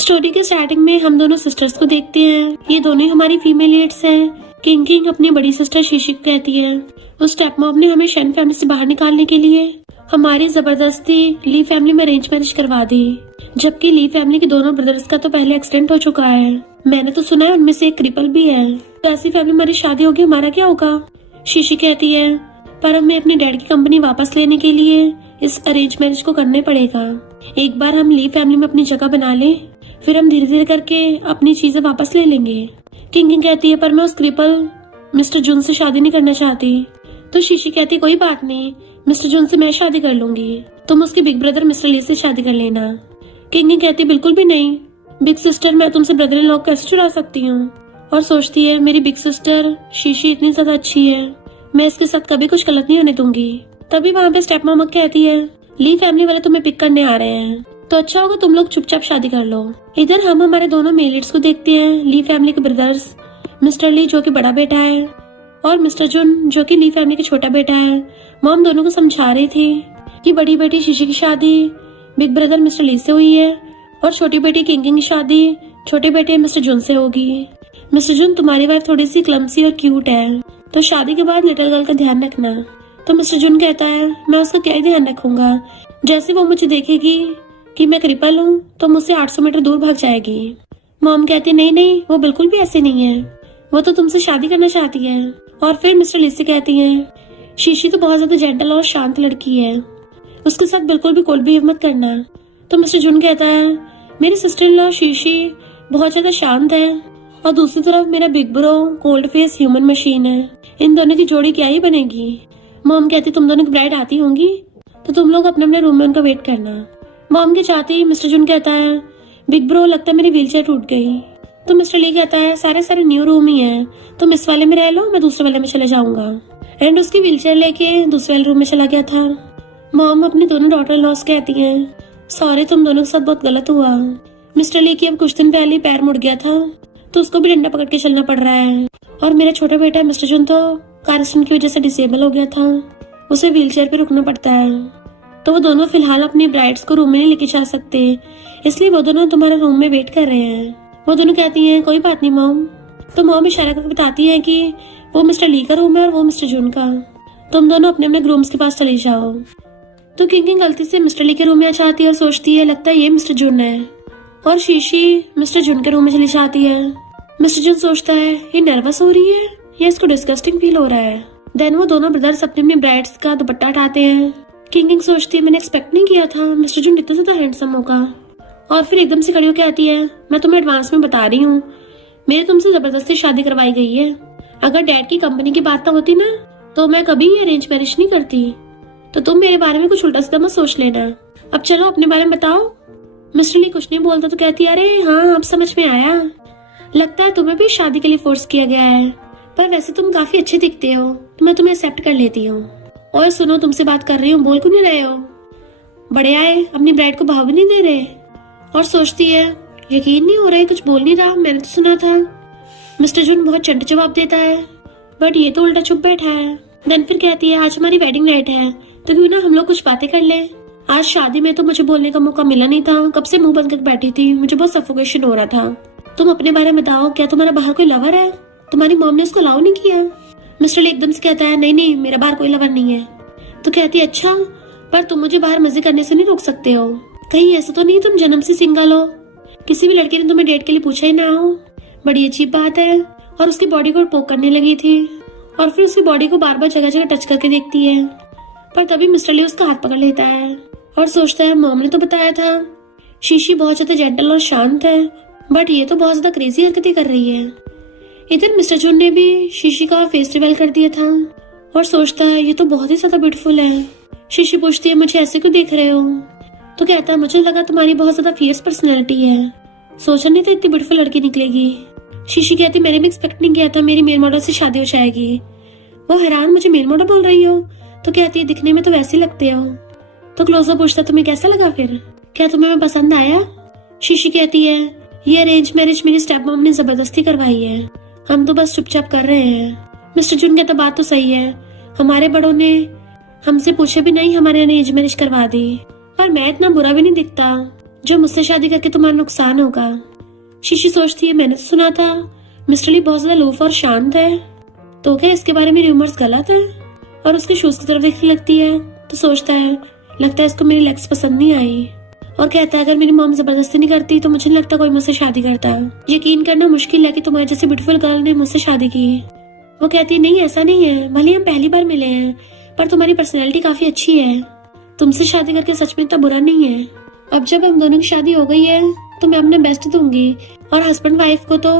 Story के starting में हम दोनों सिस्टर्स को देखते हैं। ये दोनों ही हमारी फीमेल लीड्स हैं। किंग किंग अपनी बड़ी सिस्टर शीशी को कहती है उस स्टेप मॉम ने हमें शन फैमिली से बाहर निकालने के लिए हमारी जबरदस्ती ली फैमिली में अरेंज मैरिज करवा दी, जबकि ली फैमिली के दोनों ब्रदर्स का तो पहले एक्सीडेंट हो चुका है। मैंने तो सुना है उनमें से एक क्रिपल भी है। तो ऐसी फैमिली हमारी शादी होगी, हमारा क्या होगा? शीशी कहती है पर हमें अपने डैड की कंपनी वापस लेने के लिए इस अरेंज मैरिज को करने पड़ेगा। एक बार हम ली फैमिली में अपनी जगह बना लें, फिर हम धीरे धीरे करके अपनी चीजें वापस ले लेंगे। किंग कहती है पर मैं उस क्रिपल मिस्टर जून से शादी नहीं करना चाहती। तो शीशी कहती है कोई बात नहीं, मिस्टर जून से मैं शादी कर लूंगी, तुम उसके बिग ब्रदर मिस्टर ली से शादी कर लेना। किंग कहती है बिल्कुल भी नहीं, बिग सिस्टर मैं तुमसे ब्रदर इन लॉ कैसे चुरा सकती हूँ? और सोचती है मेरी बिग सिस्टर शीशी इतनी ज्यादा अच्छी है, मैं इसके साथ कभी कुछ गलत नहीं होने दूंगी। तभी वहाँ पे स्टेप मॉम कहती है ली फैमिली वाले तुम्हें पिक करने आ रहे हैं, तो अच्छा होगा तुम लोग चुपचाप शादी कर लो। इधर हम हमारे दोनों मेल लीड्स को देखते हैं। ली फैमिली के ब्रदर्स मिस्टर ली जो कि बड़ा बेटा है और मिस्टर जुन जो कि ली फैमिली का छोटा बेटा है। मॉम दोनों को समझा रही थी कि बड़ी बेटी शीशी की शादी बिग ब्रदर मिस्टर ली से हुई है और छोटी बेटी किंग की शादी छोटे बेटे मिस्टर जुन से होगी। मिस्टर जुन तुम्हारी वाइफ थोड़ी सी क्लमसी और क्यूट है, तो शादी के बाद लिटिल गर्ल का ध्यान रखना। तो मिस्टर जुन कहता है मैं उसका क्या ही ध्यान रखूंगा, जैसे वो मुझे देखेगी कि मैं क्रिपल हूँ तो मुझसे 800 मीटर दूर भाग जाएगी। मॉम कहती नहीं नहीं, वो बिल्कुल भी ऐसे नहीं है, वो तो तुमसे शादी करना चाहती है। और फिर मिस्टर ली से कहती है शीशी तो बहुत ज्यादा जेंटल और शांत लड़की है, उसके साथ बिल्कुल भी कोल्ड बिहेव मत करना। तो मिस्टर जुन कहता है मेरी सिस्टर इन लॉ शीशी बहुत ज्यादा शांत है और दूसरी तरफ मेरा big bro cold face human machine है, इन दोनों की जोड़ी क्या ही बनेगी। मॉम कहती तुम दोनों की ब्राइड आती होंगी तो तुम लोग अपने अपने रूम में उनका वेट करना। मॉम के चाहते ही मिस्टर जुन कहता है बिग ब्रो लगता है मेरी व्हीलचेयर टूट गई। तो मिस्टर ली कहता है सारे न्यू रूम ही है, तुम इस वाले में रह लो, मैं दूसरे वाले में चले जाऊंगा। एंड उसकी व्हीलचेयर लेके दूसरे वाले रूम में चला गया था। मॉम अपनी दोनों डॉटर लॉस कहती हैं सॉरी तुम दोनों के साथ बहुत गलत हुआ। मिस्टर ली की अब कुछ दिन पहले पैर मुड़ गया था तो उसको भी डंडा पकड़ के चलना पड़ रहा है। और मेरा छोटा बेटा मिस्टर जुन तो कार एक्सीडेंट की वजह से डिसेबल हो गया था, उसे व्हीलचेयर पे रुकना पड़ता है। तो वो दोनों फिलहाल अपनी ब्राइड्स को रूम में नहीं लेके जा सकते, इसलिए वो दोनों तुम्हारे रूम में वेट कर रहे हैं। वो दोनों कहती हैं कोई बात नहीं मॉम। तो मॉम इशारा करके बताती है कि वो मिस्टर ली का रूम है और वो मिस्टर जून का, तुम दोनों अपने अपने ग्रूम्स के पास चले जाओ। तो किंग गलती से मिस्टर ली के रूम में आ जाती है और सोचती है लगता है ये मिस्टर जून है, और शीशी मिस्टर जून के रूम में चली जाती है। मिस्टर जून सोचता है ये नर्वस हो रही है या इसको डिस्गस्टिंग फील हो रहा है। देन वो दोनों ब्रदर्स अपनी अपनी ब्राइड्स का दुपट्टा हटाते हैं। किंग सोचती है मैंने एक्सपेक्ट नहीं किया था मिस्टर जून इतना ज्यादा हैंडसम होगा। और फिर एकदम से खड़ी होकर आती है मैं तुम्हें एडवांस में बता रही हूँ मेरे तुमसे जबरदस्ती शादी करवाई गई है, अगर डैड की कंपनी की बात ना होती ना तो मैं कभी ये अरेंज मैरिज नहीं करती, तो तुम मेरे बारे में कुछ उल्टा सीधा मत सोच लेना। अब चलो अपने बारे में बताओ। मिस्टर ली कुछ नहीं बोलता तो कहती है अरे हाँ अब समझ में आया, लगता है तुम्हें भी शादी के लिए फोर्स किया गया है, पर वैसे तुम काफी अच्छे दिखते हो तो मैं तुम्हें एक्सेप्ट कर लेती हूँ। और सुनो तुमसे बात कर रही हूँ, बोल क्यों नहीं रहे हो? बड़े आए अपनी ब्राइड को भाव भी नहीं दे रहे। और सोचती है यकीन नहीं हो रहा है कुछ बोल नहीं रहा, मैंने तो सुना था। मिस्टर जून बहुत चंट जवाब देता है बट ये तो उल्टा चुप बैठा है। देन फिर कहती है आज हमारी वेडिंग नाइट है तो क्यों ना हम लोग कुछ बातें कर ले। आज शादी में तो मुझे बोलने का मौका मिला नहीं था, कब से मुंह बंद करके बैठी थी, मुझे बहुत सफोकेशन हो रहा था। तुम अपने बारे में बताओ, क्या तुम्हारा बाहर कोई लवर है? तुम्हारी मॉम ने इसको अलाउ नहीं किया? मिस्टर ली एकदम से कहता है नहीं नहीं मेरा बाहर कोई लवर नहीं है। तो कहती है अच्छा पर तुम मुझे बाहर मजे करने से नहीं रोक सकते हो, कहीं ऐसा तो नहीं तुम जन्म से सिंगल हो, किसी भी लड़के ने तुम्हें डेट के लिए पूछा ही ना हो? बड़ी अजीब बात है। और उसकी बॉडी को पोक करने लगी थी और फिर उसकी बॉडी को बार बार जगह जगह टच करके देखती है, पर तभी मिस्टर ली उसका हाथ पकड़ लेता है और सोचता है मॉम ने तो बताया था शीशी बहुत ज्यादा जेंटल और शांत है, बट ये तो बहुत ज्यादा क्रेजी हरकतें कर रही है। इधर मिस्टर जून ने भी शीशी का फेस रिवील कर दिया था और सोचता है ये तो बहुत ही ज्यादा ब्यूटीफुल है। शीशी पूछती है मुझे ऐसे क्यों देख रहे हो? तो कहता है मुझे लगा तुम्हारी बहुत ज्यादा फियर्स पर्सनैलिटी है, सोचा नहीं था इतनी ब्यूटीफुल लड़की निकलेगी। शीशी कहती मैंने भी एक्सपेक्ट नहीं किया था मेरी मेल मॉडल से शादी हो जाएगी। वो हैरान मुझे मेल मॉडल बोल रही हो? तो कहती है दिखने में तो वैसे ही लगते हो। तो क्लोजर पूछता तुम्हें कैसा लगा, फिर क्या तुम्हें मैं पसंद आया? शीशी कहती है ये अरेंज मैरिज मेरी स्टेप मॉम ने जबरदस्ती करवाई है, हम तो बस चुपचाप कर रहे हैं। मिस्टर जून कहता बात तो सही है, हमारे बड़ों ने हमसे पूछे भी नहीं हमारे अरेंज मैरिज करवा दी, पर मैं इतना बुरा भी नहीं दिखता, जो मुझसे शादी करके तुम्हारा नुकसान होगा। शीशी सोचती है मैंने तो सुना था मिस्टर ली बहुत ज्यादा लोफ और शांत है, तो क्या इसके बारे में रूमर्स गलत है? और उसके शूज की तरफ देखने लगती है तो सोचता है लगता है इसको मेरी लेग्स पसंद नहीं आई, और कहता है अगर मेरी मॉम जबरदस्ती नहीं करती तो मुझे नहीं लगता कोई मुझसे शादी करता। यकीन करना मुश्किल है कि तुम्हारे जैसी ब्यूटीफुल गर्ल ने मुझसे शादी की। वो कहती है नहीं ऐसा नहीं है, भले हम पहली बार मिले हैं पर तुम्हारी पर्सनैलिटी काफी अच्छी है, तुमसे शादी करके सच में इतना बुरा नहीं है। अब जब हम दोनों की शादी हो गई है तो मैं अपना बेस्ट दूंगी, और हस्बैंड वाइफ को तो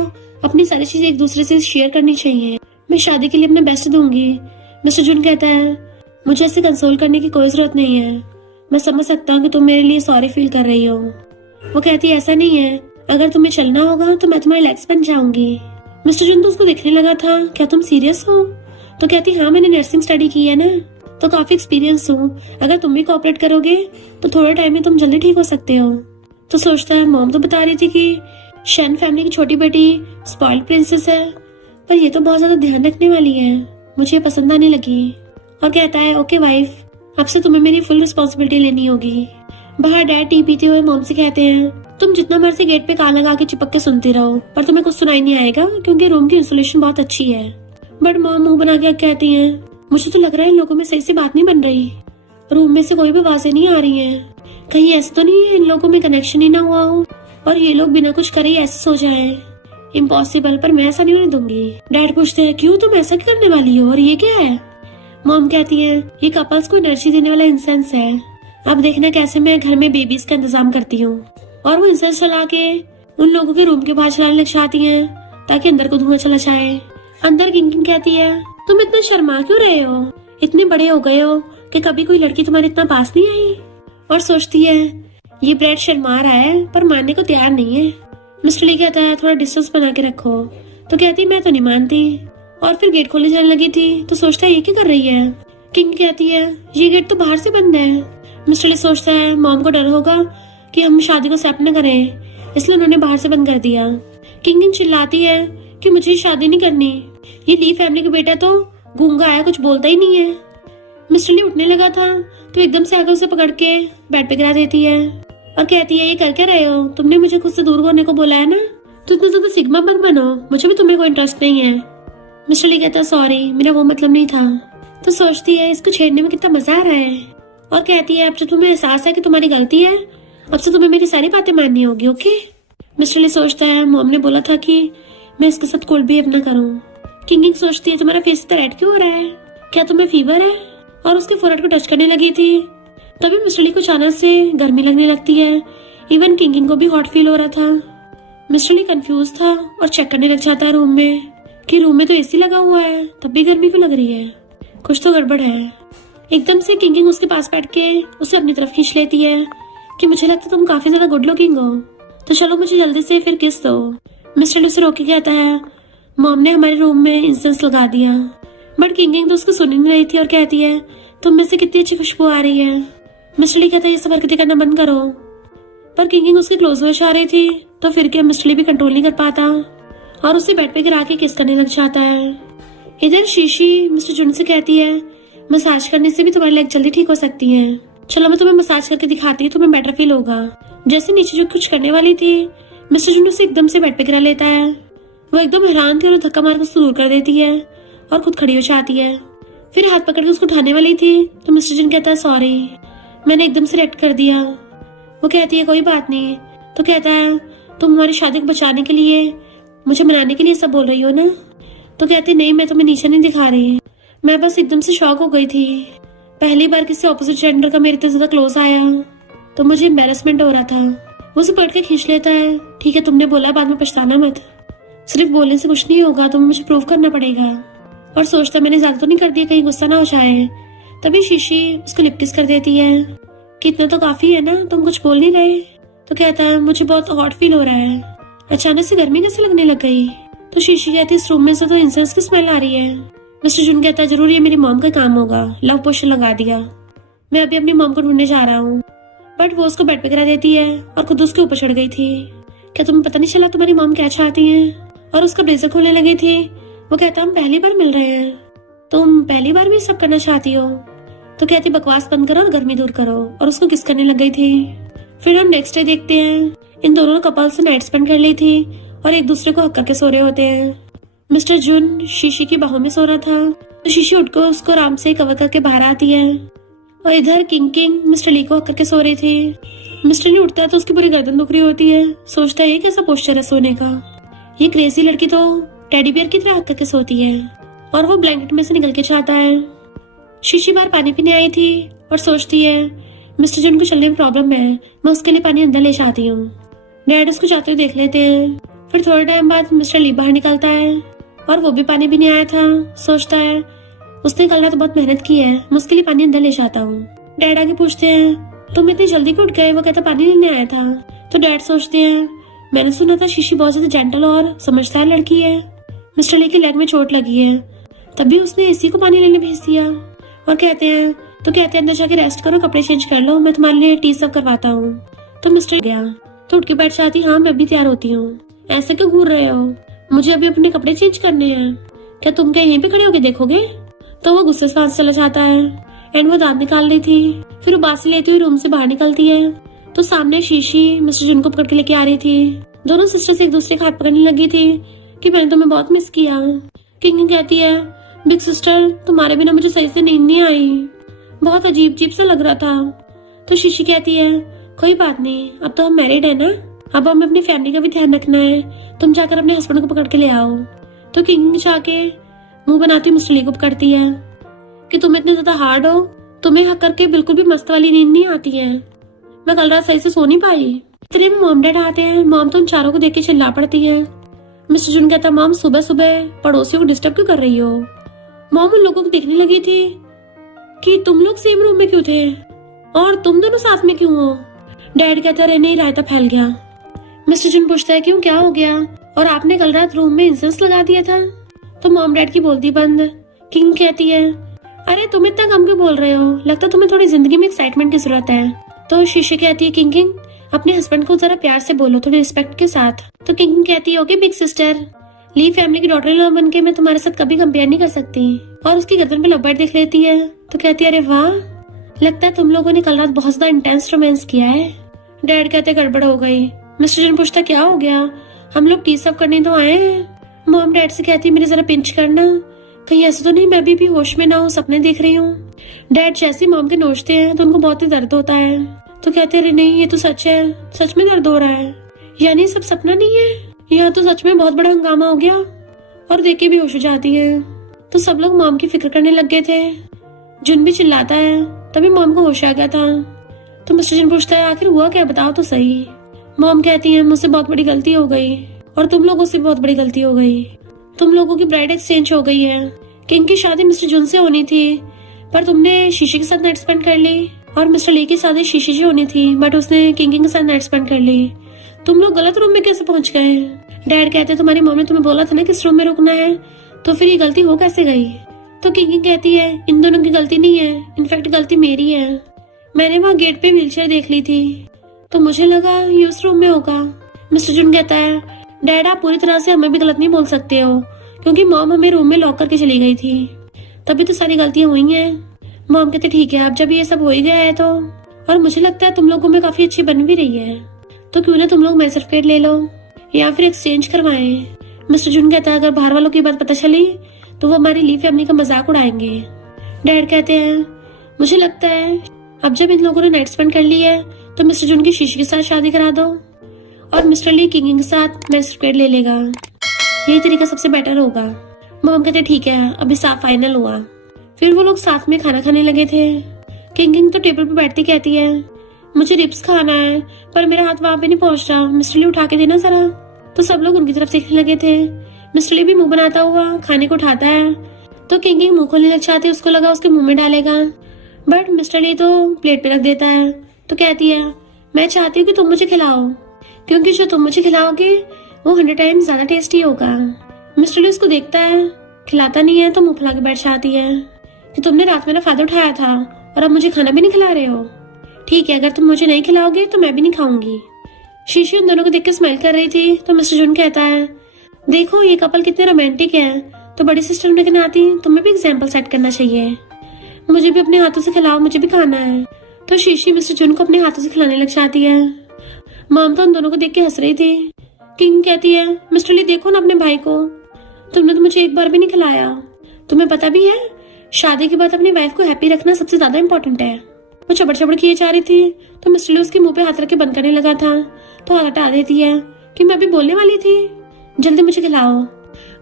अपनी सारी चीजें एक दूसरे से शेयर करनी चाहिए। मैं शादी के लिए अपना बेस्ट दूंगी। मिस्टर जुन कहता है मुझे ऐसे कंसोल करने की कोई जरूरत नहीं है, मैं समझ सकता हूँ कि तुम मेरे लिए सॉरी फील कर रही हो। वो कहती है ऐसा नहीं है, अगर तुम्हें चलना होगा तो मैं तुम्हारी लेग्स बन जाऊंगी। मिस्टर जुन तो उसको देखने लगा था क्या तुम सीरियस हो? तो कहती हाँ मैंने नर्सिंग स्टडी की है ना, तो काफी एक्सपीरियंस हूँ, अगर तुम भी कोऑपरेट करोगे तो थोड़े टाइम में तुम जल्दी ठीक हो सकते हो। तो सोचता है मॉम तो बता रही थी कि शन फैमिली की छोटी बेटी स्पॉइल्ड प्रिंसेस है, पर ये तो बहुत ज्यादा ध्यान रखने वाली है, मुझे पसंद आने लगी। और कहता है ओके वाइफ, अब से तुम्हें मेरी फुल रिस्पॉन्सिबिलिटी लेनी होगी। बाहर डैड टी पीते हुए मॉम से कहते हैं तुम जितना मर्जी गेट पे कान लगा के चिपक के सुनती रहो पर तुम्हें कुछ सुनाई नहीं आएगा क्योंकि रूम की इंसुलेशन बहुत अच्छी है। बट मॉम मुंह बना के कहती है मुझे तो लग रहा है इन लोगों में सही से बात नहीं बन रही, रूम में से कोई भी आवाजें नहीं आ रही है, कहीं ऐसा तो नहीं है इन लोगों में कनेक्शन ही ना हुआ हो और ये लोग बिना कुछ करे ही ऐसे सो जाए। इम्पॉसिबल, पर मैं ऐसा नहीं होने दूंगी। डैड पूछते हैं क्यों तुम ऐसा करने वाली हो और ये क्या है? मॉम कहती है ये कपल्स को एनर्जी देने वाला इंसेंस है, अब देखना कैसे मैं घर में बेबीज का इंतजाम करती हूँ। और वो इंसेंस चला के उन लोगों के रूम के बाहर चलाने लग जाती है ताकि अंदर को धुआं चला जाए। अंदर किंग कहती है तुम इतना शर्मा क्यों रहे हो, इतने बड़े हो गए हो कि कभी कोई लड़की तुम्हारे इतना पास नहीं आई। और सोचती है ये ब्रेड शर्मा रहा है पर मानने को तैयार नहीं है। मिस्टर ली कहता है थोड़ा डिस्टेंस बना के रखो, तो कहती मैं तो नहीं मानती, और फिर गेट खोलने जाने लगी थी तो सोचता है ये क्या कर रही है। किंग कहती है ये गेट तो बाहर से बंद है। मिस्टर ली सोचता है मॉम को डर होगा कि हम शादी को एक्सेप्ट न करें, इसलिए उन्होंने बाहर से बंद कर दिया। किंग चिल्लाती है कि मुझे शादी नहीं करनी, ये ली फैमिली का बेटा तो गूंगा है, कुछ बोलता ही नहीं है। मिस्टर ली उठने लगा था तो एकदम से आकर उसे पकड़ के बेड पे गिरा देती है और कहती है ये कर क्या रहे हो, तुमने मुझे खुद से दूर होने को बोला है ना, तो इतना ज्यादा सिग्मा मत बनो, मुझे भी तुम्हें कोई इंटरेस्ट नहीं है। मिस्टर ली कहता है सॉरी मेरा वो मतलब नहीं था। तो सोचती है इसको छेड़ने में कितना मजा आ रहा है, और कहती है अब जब तुम्हें एहसास है कि तुम्हारी गलती है अब से तुम्हें मेरी सारी बातें माननी होगी, ओके। मिस्टर ली सोचता है मॉम ने बोला था कि मैं इसके साथ कोल्ड बिहेव ना करूं। किंग सोचती है तुम्हारा फेस इतना रेड क्यों हो रहा है, क्या तुम्हें फीवर है? और उसके फोrehead को टच करने लगी थी तभी मिस्टर ली को अचानक से गर्मी लगने लगती है, इवन किंग को भी हॉट फील हो रहा था। मिस्टर ली कंफ्यूज था और चेक करने लग जाता है रूम में कि रूम में तो एसी लगा हुआ है तब भी गर्मी क्यों लग रही है, कुछ तो गड़बड़ है। एकदम से किंग उसके पास बैठ के उसे अपनी तरफ खींच लेती है कि मुझे लगता है तुम काफी ज्यादा गुड लुकिंग हो, तो चलो मुझे जल्दी से फिर किस दो। मिस्टर ली उसे रोक के कहता है मॉम ने हमारे रूम में इंसेंस लगा दिया, बट किंग तो उसको सुन ही नहीं रही थी और कहती है तुम में से कितनी अच्छी खुशबू आ रही है। मिस्टर ली कहता है ये सब हरकतें करना बंद करो, पर किंग उसके क्लोज वॉच आ रही थी तो फिर क्या मिस्टर ली भी कंट्रोल नहीं कर पाता और उसे बेड पे गिरा के किस करने लग जाता है। इधर शीशी मिस्टर जुन से कहती है मसाज करने से भी तुम्हारी लेग जल्दी ठीक हो सकती है, चलो मैं तुम्हें मसाज करके दिखाती हूँ, तुम्हें बेटर फील होगा। जैसे नीचे जो कुछ करने वाली थी मिस्टर जुन उसे एकदम से बेड पे गिरा लेता है, वो एकदम हैरान थी और धक्का मार के उसको दूर कर देती है और खुद खड़ी हो जाती है। फिर हाथ पकड़ के उसको उठाने वाली थी तो मिस्टर जुन कहता है सॉरी मैंने एकदम से रिएक्ट कर दिया। वो कहती है कोई बात नहीं, तो कहता है तुम हमारी शादी को बचाने के लिए मुझे मनाने के लिए सब बोल रही हो ना, तो कहती नहीं मैं तुम्हें नीचे नहीं दिखा रही, मैं बस एकदम से शॉक हो गई थी, पहली बार किसी ऑपोजिट जेंडर का मेरे इतना ज्यादा क्लोज आया तो मुझे एम्बेरसमेंट हो रहा था। वो उसे पकड़ के खींच लेता है ठीक है तुमने बोला बाद में पछताना मत, सिर्फ बोलने से कुछ नहीं होगा, तुम्हें मुझे प्रूव करना पड़ेगा। और सोचता मैंने ज्यादा तो नहीं कर दिया कहीं गुस्सा ना हो जाए। तभी शीशी उसको लिप किस कर देती है कि इतना तो काफी है ना, तुम कुछ बोल नहीं रहे। तो कहता है मुझे बहुत हॉट फील हो रहा है, अचानक से गर्मी कैसे लगने लग गई। तो शीशी कहती है इस रूम में से तो इंसेंस की स्मेल आ रही है। मिस्टर जुन कहता है जरूर ये मेरी मॉम का काम होगा, लव पोशन लगा दिया, मैं अभी अपनी मॉम को ढूंढने जा रहा हूँ। बट वो उसको बेड पे गिरा देती है और खुद उसके ऊपर चढ़ गई थी। क्या तुम्हें पता नहीं चला तुम्हारी मॉम क्या चाहती है? और उसका ब्लेजर खोलने लगी थी। वो कहता हम पहली बार मिल रहे हैं, तुम पहली बार भी सब करना चाहती हो? तो कहती बकवास बंद करो और गर्मी दूर करो, और उसको किस करने लग गई थी। फिर हम नेक्स्ट डे देखते हैं, इन दोनों कपल्स ने नाइट स्पेंड कर ली थी और एक दूसरे को हक करके सो रहे होते हैं। मिस्टर जुन शीशी की बाहों में सो रहा था, तो शीशी उठकर उसको आराम से कवर करके बाहर आती है और इधर किंग मिस्टर ली को हक करके सो रही थी। मिस्टर ली उठता है तो उसकी पूरी गर्दन दुख रही होती है। सोचता है ये कैसा पोस्चर है सोने का, ये क्रेजी लड़की तो टेडी बियर की तरह हक करके सोती है। और वो ब्लैंकेट में से निकल के चाहता है। शीशी बाहर पानी पीने आई थी और सोचती है मिस्टर जुन को चलने में प्रॉब्लम है, मैं उसके लिए पानी अंदर ले जाती हूँ। डैड उसको जाते हुए देख लेते हैं। फिर थोड़े टाइम बाद मिस्टर ली बाहर निकलता है और वो भी पानी पीने आया था। सोचता है उसने कल रात बहुत मेहनत की है, मैं उसके लिए पानी अंदर ले जाता हूँ। डैड आगे पूछते हैं तुम इतनी जल्दी क्यों उठ गए? वो कहता पानी लेने आया था। तो डैड सोचते हैं मैंने सुना था शीशी बहुत ज्यादा जेंटल और समझदार लड़की है, मिस्टर ली की लेग में चोट लगी है, तभी उसने इसी को पानी लेने भेज दिया। और कहते हैं अंदर जाके रेस्ट करो, कपड़े चेंज कर लो, मैं तुम्हारे लिए टी सर्व करवाता हूँ। तो मिस्टर गया तो उठ के बैठ जाती, हाँ मैं भी तैयार होती हूँ। ऐसे क्यों घूर रहे हो? मुझे अभी अपने कपड़े चेंज करने हैं। क्या तुम क्या यहीं पे खड़े होके देखोगे? तो वो गुस्से से वहां से चला जाता है। एंड वो दांत निकाल रही थी, फिर वो बासी लेती हुई रूम से बाहर निकलती है तो सामने शीशी मिस्टर जुन को पकड़ के लेके आ रही थी। दोनों सिस्टर्स एक दूसरे का हाथ पकड़ने लगी थी कि मैंने तुम्हें बहुत मिस किया। किंग कहती है बिग सिस्टर तुम्हारे बिना मुझे सही से नींद नहीं आई, बहुत अजीब अजीब सा लग रहा था। तो शीशी कहती है कोई बात नहीं, अब तो हम मैरिड है ना, अब हमें अपनी फैमिली का भी ध्यान रखना है, तुम जाकर अपने हस्बैंड को पकड़ के ले आओ। तो किंग जाके मुंह बनाती मिस्टर ली को पकड़ती है कि तुम इतने ज्यादा हार्ड हो, तुम्हें हक करके बिल्कुल भी मस्त वाली नींद नहीं आती है, मैं कल रात सही से सो नहीं पाई। इतने में मॉम डैड आते हैं। मॉम तो उन चारों को देख के चिल्ला पड़ती है। मिस्टर जुन कहता मॉम सुबह सुबह पड़ोसियों को डिस्टर्ब क्यों कर रही हो? मॉम उन लोगों को देखने लगी थी कि तुम लोग सेम रूम में क्यों थे और तुम दोनों साथ में क्यों हो? डैड कहता है नहीं रायता फैल गया। मिस्टर जुन पूछता है क्यों क्या हो गया? और आपने कल रात रूम में इंसेंस लगा दिया था। तो मॉम डैड की बोलती बंद। किंग कहती है अरे तुम इतना कम क्यों बोल रहे हो, लगता तुम्हें थोड़ी जिंदगी में एक्साइटमेंट की जरूरत है। तो शीशी कहती है किंग अपने हस्बैंड को जरा प्यार से बोलो, थोड़ी रिस्पेक्ट के साथ। तो किंग कहती है ओके बिग सिस्टर, ली फैमिली की डॉटर इन लॉ बन के मैं तुम्हारे साथ कभी कंपेयर नहीं कर सकती। और उसकी गर्दन पे लव बर्ड देख लेती है तो कहती है अरे वाह, लगता है तुम लोगों ने कल रात बहुत ज्यादा इंटेंस रोमांस किया है। डैड कहते गड़बड़ हो गई। मिस्टर जन पूछता क्या हो गया? हम लोग टी सर्व करने तो आए हैं। मॉम डैड से कहती है मेरे जरा पिंच करना, कहीं ऐसा तो नहीं मैं भी होश में ना हो, सपने देख रही हूँ। डैड जैसे मॉम के नोचते हैं तो उनको बहुत ही दर्द होता है। तो कहते हैं नहीं ये तो सच है, सच में दर्द हो रहा है, यानी सब सपना नहीं है, यहाँ तो सच में बहुत बड़ा हंगामा हो गया। और देख के भी होश हो जाती है। तो सब लोग मॉम की फिक्र करने लग गए थे। जुन भी चिल्लाता है, तभी मॉम को होश आ गया था। तो मिस्टर जन पूछता है आखिर हुआ क्या, बताओ तो सही। मॉम कहती है मुझसे बहुत बड़ी गलती हो गई और तुम लोगों से बहुत बड़ी गलती हो गई। तुम लोगों की ब्राइड एक्सचेंज हो गई है। किंग की शादी मिस्टर जुन से होनी थी पर तुमने शीशी के साथ नाइट स्पेंड कर ली, और मिस्टर ली की शादी शीशी से होनी थी बट उसने किंग के साथ नाइट स्पेंड कर ली। तुम लोग गलत रूम में कैसे पहुंच गए? डैड कहते तुम्हारी मॉम ने तुम्हें बोला था ना किस रूम में रुकना है, तो फिर ये गलती हो कैसे गई? तो किंग कहती है इन दोनों की गलती नहीं है, इनफैक्ट गलती मेरी है। मैंने वहाँ गेट पे व्हीलचेयर देख ली थी तो मुझे लगा ये उस रूम में होगा। मिस्टर जुन कहता है डैड आप पूरी तरह से हमें भी गलत नहीं बोल सकते हो, क्योंकि मॉम हमें रूम में लॉक करके चली गई थी, तभी तो सारी गलतियां हुई हैं। मॉम कहते ठीक है अब जब ये सब हो ही गया है तो, और मुझे लगता है तुम लोगों में काफी अच्छी बन भी रही है, तो क्यों ना तुम लोग मैरिज सर्टिफिकेट ले लो या फिर एक्सचेंज करवाएं। मिस्टर जुन कहता है अगर बाहर वालों की बात पता चली तो वो हमारी ली फैमिली का मजाक उड़ाएंगे। डैड कहते हैं मुझे लगता है अब जब इन लोगों ने नाइट स्पेंड कर ली है तो मिस्टर जुन की शीशी के साथ शादी करा दो और मिस्टर ली किंग के साथ मैरिज सर्टिफिकेट ले लेगा, यही तरीका सबसे बेटर होगा। मॉम कहते ठीक है अभी साफ फाइनल हुआ। फिर वो लोग साथ में खाना खाने लगे थे। किंग तो टेबल पर बैठती कहती है मुझे रिब्स खाना है पर मेरा हाथ वहां पे नहीं पहुंच रहा, मिस्टर ली उठा के देना जरा। तो सब लोग उनकी तरफ देखने लगे थे। मिस्टर ली भी मुंह बनाता हुआ खाने को उठाता है तो किंग मुंह खोलने लग जाते, उसको लगा उसके मुंह में डालेगा बट मिस्टर ली तो प्लेट पे रख देता है। तो कहती है मैं चाहती हूँ कि तुम मुझे खिलाओ, क्योंकि जो तुम मुझे खिलाओगे वो 100 टाइम्स ज्यादा टेस्टी होगा। मिस्टर ली उसको देखता है, खिलाता नहीं है तो मुंह फुला के बैठ जाती है कि तुमने रात मेरा फायदा उठाया था और अब मुझे खाना भी नहीं खिला रहे हो। ठीक है अगर तुम मुझे नहीं खिलाओगे तो मैं भी नहीं खाऊंगी। शीशी उन दोनों को देख के स्माइल कर रही थी तो मिस्टर जुन कहता है देखो ये कपल कितने रोमांटिक है, तो बड़ी सिस्टर होने के नाते तुम्हें भी एग्जाम्पल सेट करना चाहिए, मुझे भी अपने हाथों से खिलाओ, मुझे भी खाना है। तो शीशी मिस्टर जुन को अपने हाथों से खिलाने लग जाती है। मॉम तो उन दोनों को देख के हंस रही थी। किंग कहती है, मिस्टर ली देखो ना अपने भाई को, तुमने तो मुझे एक बार भी नहीं खिलाया। तुम्हें पता भी है शादी के बाद अपनी वाइफ को हैप्पी रखना सबसे ज्यादा इम्पोर्टेंट है। वो चबड़ चबड़ किए जा रही थी तो मिस्टर ली उसके मुंह पे हाथ रख के बंद करने लगा था तो हाथ हटा देती है कि मैं अभी बोलने वाली थी, जल्दी मुझे खिलाओ।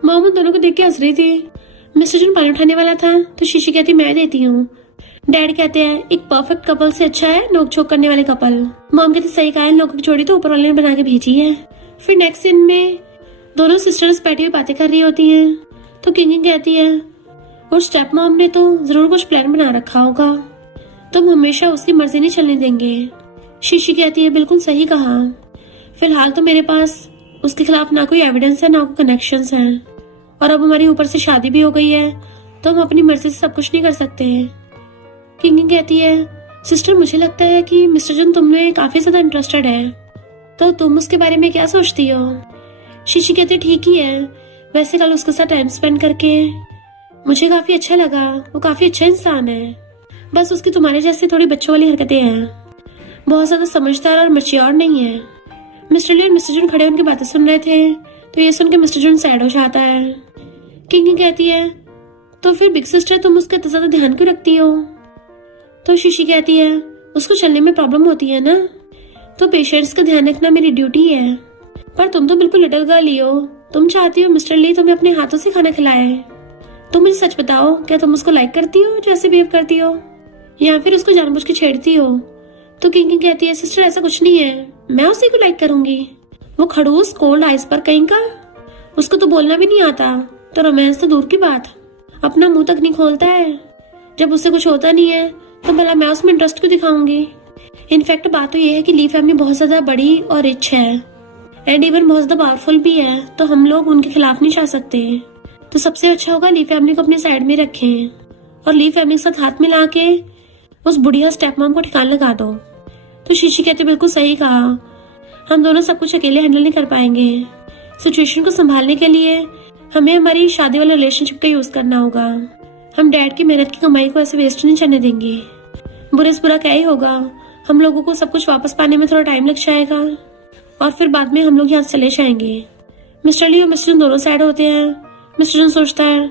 मॉम उन दोनों को देख के हंस रही थी। मिस्टर जुन पानी उठाने वाला था तो शीशी कहती मैं देती हूँ। डैड कहते हैं एक परफेक्ट कपल से अच्छा है नोक झोंक करने वाले कपल। मॉम कहती सही कहा, इन लोगों की जोड़ी तो ऊपर वाले ने बना के भेजी है। फिर नेक्स्ट सीन में दोनों सिस्टर्स बैठी हुई बातें कर रही होती हैं तो किंग कहती है और स्टेप मॉम ने तो जरूर कुछ प्लान बना रखा होगा, तुम हमेशा उसकी मर्जी नहीं चलने देंगे। शीशी कहती है बिल्कुल सही कहा, फिलहाल तो मेरे पास उसके खिलाफ ना कोई एविडेंस है ना कोई कनेक्शंस हैं और अब हमारी ऊपर से शादी भी हो गई है तो हम अपनी मर्जी से सब कुछ नहीं कर सकते। किंग कहती है सिस्टर मुझे लगता है कि मिस्टर जुन तुमने काफी ज्यादा इंटरेस्टेड है, तो तुम उसके बारे में क्या सोचती हो। शीशी कहती ठीक ही है, वैसे कल उसके साथ टाइम स्पेंड करके मुझे काफी अच्छा लगा, वो काफी अच्छा इंसान है, बस उसकी तुम्हारे जैसे थोड़ी बच्चों वाली हरकतें हैं, बहुत ज्यादा समझदार और मैच्योर नहीं है। मिस्टर ली और मिस्टर जुन खड़े उनकी बातें सुन रहे थे तो ये सुन के मिस्टर जुन सैड हो जाता है। किंग कहती है तो फिर बिग सिस्टर तुम उसका इतना ज्यादा ध्यान क्यों रखती हो। तो शीशी कहती है उसको चलने में प्रॉब्लम होती है ना, तो पेशेंट्स का ध्यान रखना मेरी ड्यूटी है, पर तुम तो बिल्कुल लिटिल गर्ल ही हो, तुम चाहती हो मिस्टर ली तुम्हें अपने हाथों से खाना खिलाए। तुम मुझे सच बताओ क्या तुम उसको लाइक करती हो जो ऐसे बिहेव करती हो या फिर उसको जानबूझ के छेड़ती हो। तो किंग कहती है सिस्टर ऐसा कुछ नहीं है, मैं उसी को लाइक करूंगी, वो खड़ूस कोल्ड आइस पर कहीं का, उसको तो बोलना भी नहीं आता तो रोमांस तो दूर की बात, अपना मुंह तक नहीं खोलता है। जब उससे कुछ होता नहीं है तो भला मैं उसमें इंटरेस्ट क्यों दिखाऊंगी। इनफैक्ट बात तो ये है कि ली फैमिली बहुत ज्यादा बड़ी और रिच है एंड इवन बहुत ज्यादा पावरफुल भी है, तो हम लोग उनके खिलाफ नहीं जा सकते। तो सबसे अच्छा होगा ली फैमिली को अपनी साइड में रखें और ली फैमिली के साथ हाथ मिला के उस बुढ़िया स्टेप मॉम को ठिकान लगा दो। तो शीशी कहते बिल्कुल सही कहा, हम दोनों सब कुछ अकेले हैंडल नहीं कर पाएंगे, सिचुएशन को संभालने के लिए हमें हमारी शादी वाले रिलेशनशिप का यूज करना होगा। हम डैड की मेहनत की कमाई को ऐसे वेस्ट नहीं करने देंगे। बुरे से बुरा क्या ही होगा, हम लोगों को सब कुछ वापस पाने में थोड़ा टाइम लग जाएगा और फिर बाद में हम लोग यहाँ से चले जाएंगे। मिस्टर ली और मिस्टर जन दोनों साइड होते हैं। मिस्टर जन सोचता है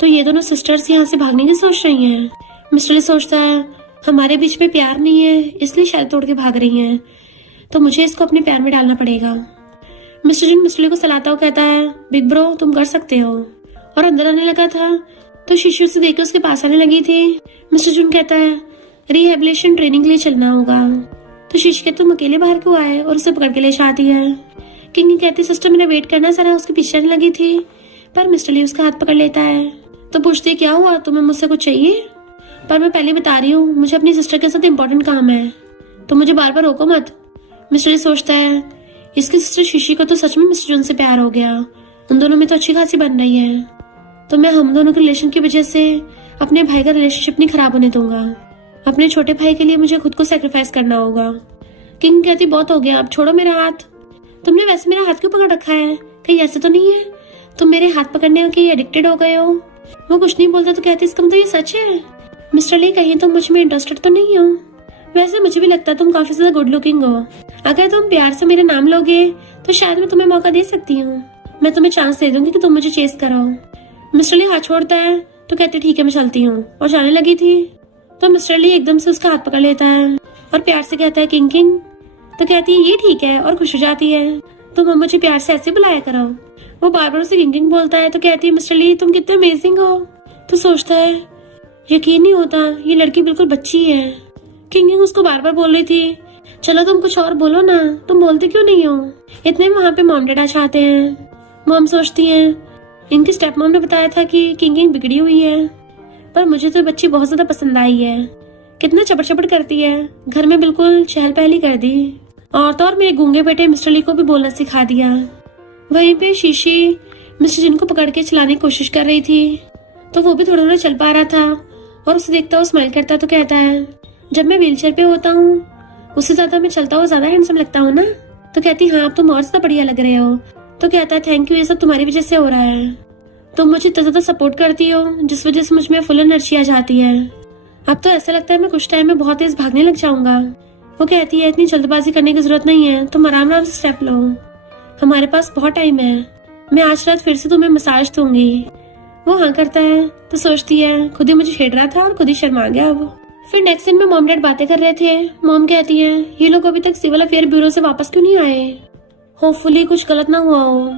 तो ये दोनों सिस्टर्स यहाँ से भागने की सोच रही हैं। मिस्टर ली सोचता है हमारे बीच में प्यार नहीं है इसलिए शायद तोड़ के भाग रही हैं, तो मुझे इसको अपने प्यार में डालना पड़ेगा। मिस्टर जन मिस्टर ली को सलाहता हुआ कहता है बिग ब्रो तुम कर सकते हो, और अंदर आने लगा था तो शीशी उसे देख के उसके पास आने लगी थी। मिस्टर जुन कहता है रिहेबिलिटेशन ट्रेनिंग के लिए चलना होगा। तो शीशी कहते तुम अकेले बाहर क्यों आए और उसे पकड़ के ले जाती है। किंग कहती सिस्टर मेरा वेट करना जरा, उसके पीछे आने लगी थी पर मिस्टर ली उसका हाथ पकड़ लेता है तो पूछती क्या हुआ, तुम्हें मुझसे कुछ चाहिए। पर मैं पहले बता रही हूँ मुझे अपनी सिस्टर के साथ इम्पोर्टेंट काम है, तो मुझे बार बार रोको मत। मिस्टर ली सोचता है इसकी सिस्टर शीशी को तो सच में मिस्टर जुन से प्यार हो गया, उन दोनों में तो अच्छी खासी बन रही है, तो मैं हम दोनों के रिलेशन की वजह से अपने भाई का रिलेशनशिप नहीं खराब होने दूंगा। अपने छोटे भाई के लिए मुझे खुद को सैक्रिफाइस करना होगा। किंग कहती बहुत हो गया अब छोड़ो मेरा हाथ, तुमने वैसे मेरा हाथ क्यों पकड़ रखा है, कहीं ऐसे तो नहीं है तुम मेरे हाथ पकड़ने के एडिक्टेड हो गए हो। वो कुछ नहीं बोलता तो कहती इसका मतलब ये सच है। मिस्टर ली कहीं तुम मुझ में इंटरेस्टेड तो नहीं हो, वैसे मुझे भी लगता है तुम काफी ज्यादा गुड लुकिंग हो, अगर तुम प्यार से मेरा नाम लोगे तो शायद मैं तुम्हें मौका दे सकती हूँ, मैं तुम्हें चांस दे दूंगी कि तुम मुझे चेस करो। मिस्टर ली हाथ छोड़ता है तो कहते ठीक है मैं चलती हूँ, और जाने लगी थी तो मिस्टर ली एकदम से उसका हाथ पकड़ लेता है और प्यार से कहता है किंग किंग। तो कहती है ये ठीक है और खुश हो जाती है, तुम मुझे प्यार से ऐसे बुलाया करो। वो बार बार उसे किंग किंग बोलता है तो कहती है मिस्टर ली तुम कितने अमेजिंग हो। तो सोचता है यकीन नहीं होता ये लड़की बिल्कुल बच्ची है। किंग किंग उसको बार बार बोल रही थी चलो तुम कुछ और बोलो ना, तुम बोलते क्यों नहीं हो। इतने वहाँ पे मॉम डैड आ जाते हैं। मॉम सोचती है इनकी स्टेप मॉम ने बताया था कि किंग किंग बिगड़ी हुई है, पर मुझे तो बच्ची बहुत ज्यादा पसंद आई है, कितना चपड़ चपड़ करती है, घर में बिल्कुल चहल पहली कर दी, और तो और मेरे गूंगे बेटे मिस्टर ली को भी बोलना सिखा दिया। वहीं पे शीशी मिस्टर जिन को पकड़ के चलाने की कोशिश कर रही थी तो वो भी थोड़ा थोड़ा चल पा रहा था, और उसे देखता हुआ स्माइल करता तो कहता है जब मैं व्हीलचेयर पे होता हूँ उससे ज्यादा मैं चलता हुआ ज्यादा हैंडसम लगता हूँ ना। तो कहती हाँ तुम और ज्यादा बढ़िया लग रहे हो। तो कहता है थैंक यू, ये सब तुम्हारी वजह से हो रहा है, तुम मुझे इतना ज्यादा सपोर्ट करती हो जिस वजह से मुझ में फुल एनर्जी आ जाती है। अब तो ऐसा लगता है मैं कुछ टाइम में बहुत तेज भागने लग जाऊंगा। वो कहती है इतनी जल्दबाजी करने की जरूरत नहीं है, तुम आराम आराम से स्टेप लो, हमारे पास बहुत टाइम है, मैं आज रात फिर से तुम्हें मसाज दूंगी। वो हाँ करता है तो सोचती है खुद ही मुझे छेड़ रहा था और खुद ही शर्मा गया। अब फिर नेक्स्ट सीन में मॉम डैड बातें कर रहे थे। मॉम कहती है ये लोग अभी तक सिविल अफेयर ब्यूरो से वापस क्यों नहीं आए, होपफुली कुछ गलत ना हुआ हो।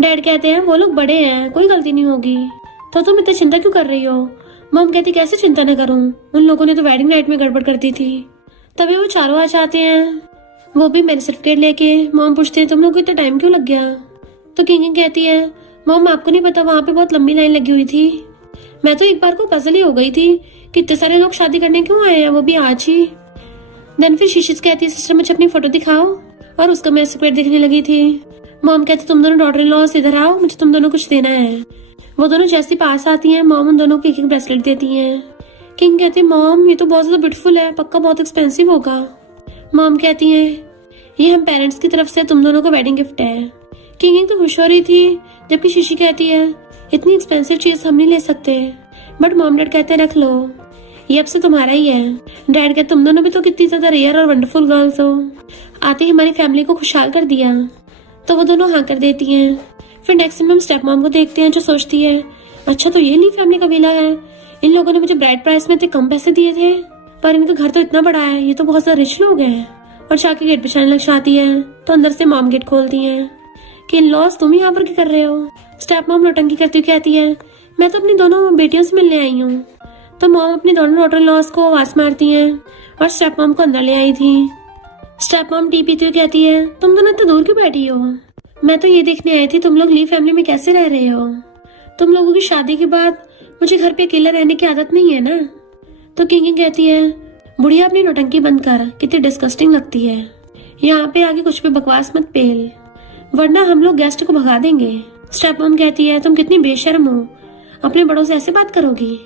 डैड कहते हैं वो लोग बड़े हैं, कोई गलती नहीं होगी, तो तुम इतनी चिंता क्यों कर रही हो। मॉम कहती कैसे चिंता न करूं, उन लोगों ने तो वेडिंग नाइट में गड़बड़ कर दी थी। तभी वो चारों आ जाते हैं, वो भी मैरिज सर्टिफिकेट लेके। मॉम पूछते हैं तुम लोग को इतना टाइम क्यों लग गया। तो किंग कहती है मॉम आपको नहीं पता वहाँ पे बहुत लंबी लाइन लगी हुई थी, मैं तो एक बार को पजल ही हो गई थी कि इतने सारे लोग शादी करने क्यों आए हैं, वो भी आज ही। देन फिर शीशिस कहती है सिस्टर मुझे अपनी फोटो दिखाओ, और उसका मैरिज सर्टिफिकेट देखने लगी थी। मॉम कहती तुम दोनों डॉटर इन लॉ इधर आओ, मुझे तुम दोनों कुछ देना है। वो दोनों जैसे पास आती हैं मॉम उन दोनों को एक ब्रेसलेट देती हैं। किंग कहती है मॉम ये तो बहुत ज्यादा ब्यूटीफुल है, पक्का बहुत एक्सपेंसिव होगा। मॉम कहती है ये हम पेरेंट्स की तरफ से तुम दोनों का वेडिंग गिफ्ट है। किंग तो खुश हो रही थी, जबकि शीशी कहती है इतनी एक्सपेंसिव चीज हम नहीं ले सकते। बट मॉम डैड कहते हैं रख लो, ये अब से तुम्हारा ही है। डैड कहते तुम दोनों भी तो कितनी ज्यादा रेयर और वंडरफुल गर्ल्स हो, आते ही हमारी फैमिली को खुशहाल कर दिया। तो वो दोनों हाँ कर देती हैं। फिर नेक्स्ट में हम स्टेप मॉम को देखते हैं जो सोचती है अच्छा तो ये ली फैमिली का विला है, इन लोगों ने मुझे ब्राइड प्राइस में इतने कम पैसे दिए थे, पर इनका घर तो इतना बड़ा है, ये तो बहुत ज्यादा रिच लोग हैं। और जाके गेट पे लग जाती है तो अंदर से मॉम गेट खोलती है कि इन लॉस तुम यहाँ पर क्या कर रहे हो। स्टेप मॉम नौटंकी करती हुई कहती है मैं तो अपनी दोनों बेटियों से मिलने आई हूँ। तो मॉम अपनी दोनों डॉटर इन लॉस को आवाज मारती हैं और स्टेप मॉम को अंदर ले आई थी। स्टेप मॉम टी पीती हुई कहती है तुम दोनों इतना दूर क्यों बैठी हो, मैं तो ये देखने आई थी तुम लोग ली फैमिली में कैसे रह रहे हो। तुम लोगों की शादी के बाद मुझे घर पे अकेला रहने की आदत नहीं है ना। तो किंग कहती है बुढ़िया अपनी नौटंकी बंद कर, कितनी डिस्गस्टिंग लगती है, यहाँ पे आगे कुछ भी बकवास मत पेल वरना हम लोग गेस्ट को भगा देंगे। स्टेप मॉम कहती है तुम कितनी बेशर्म हो, अपने बड़ों से ऐसे बात करोगी,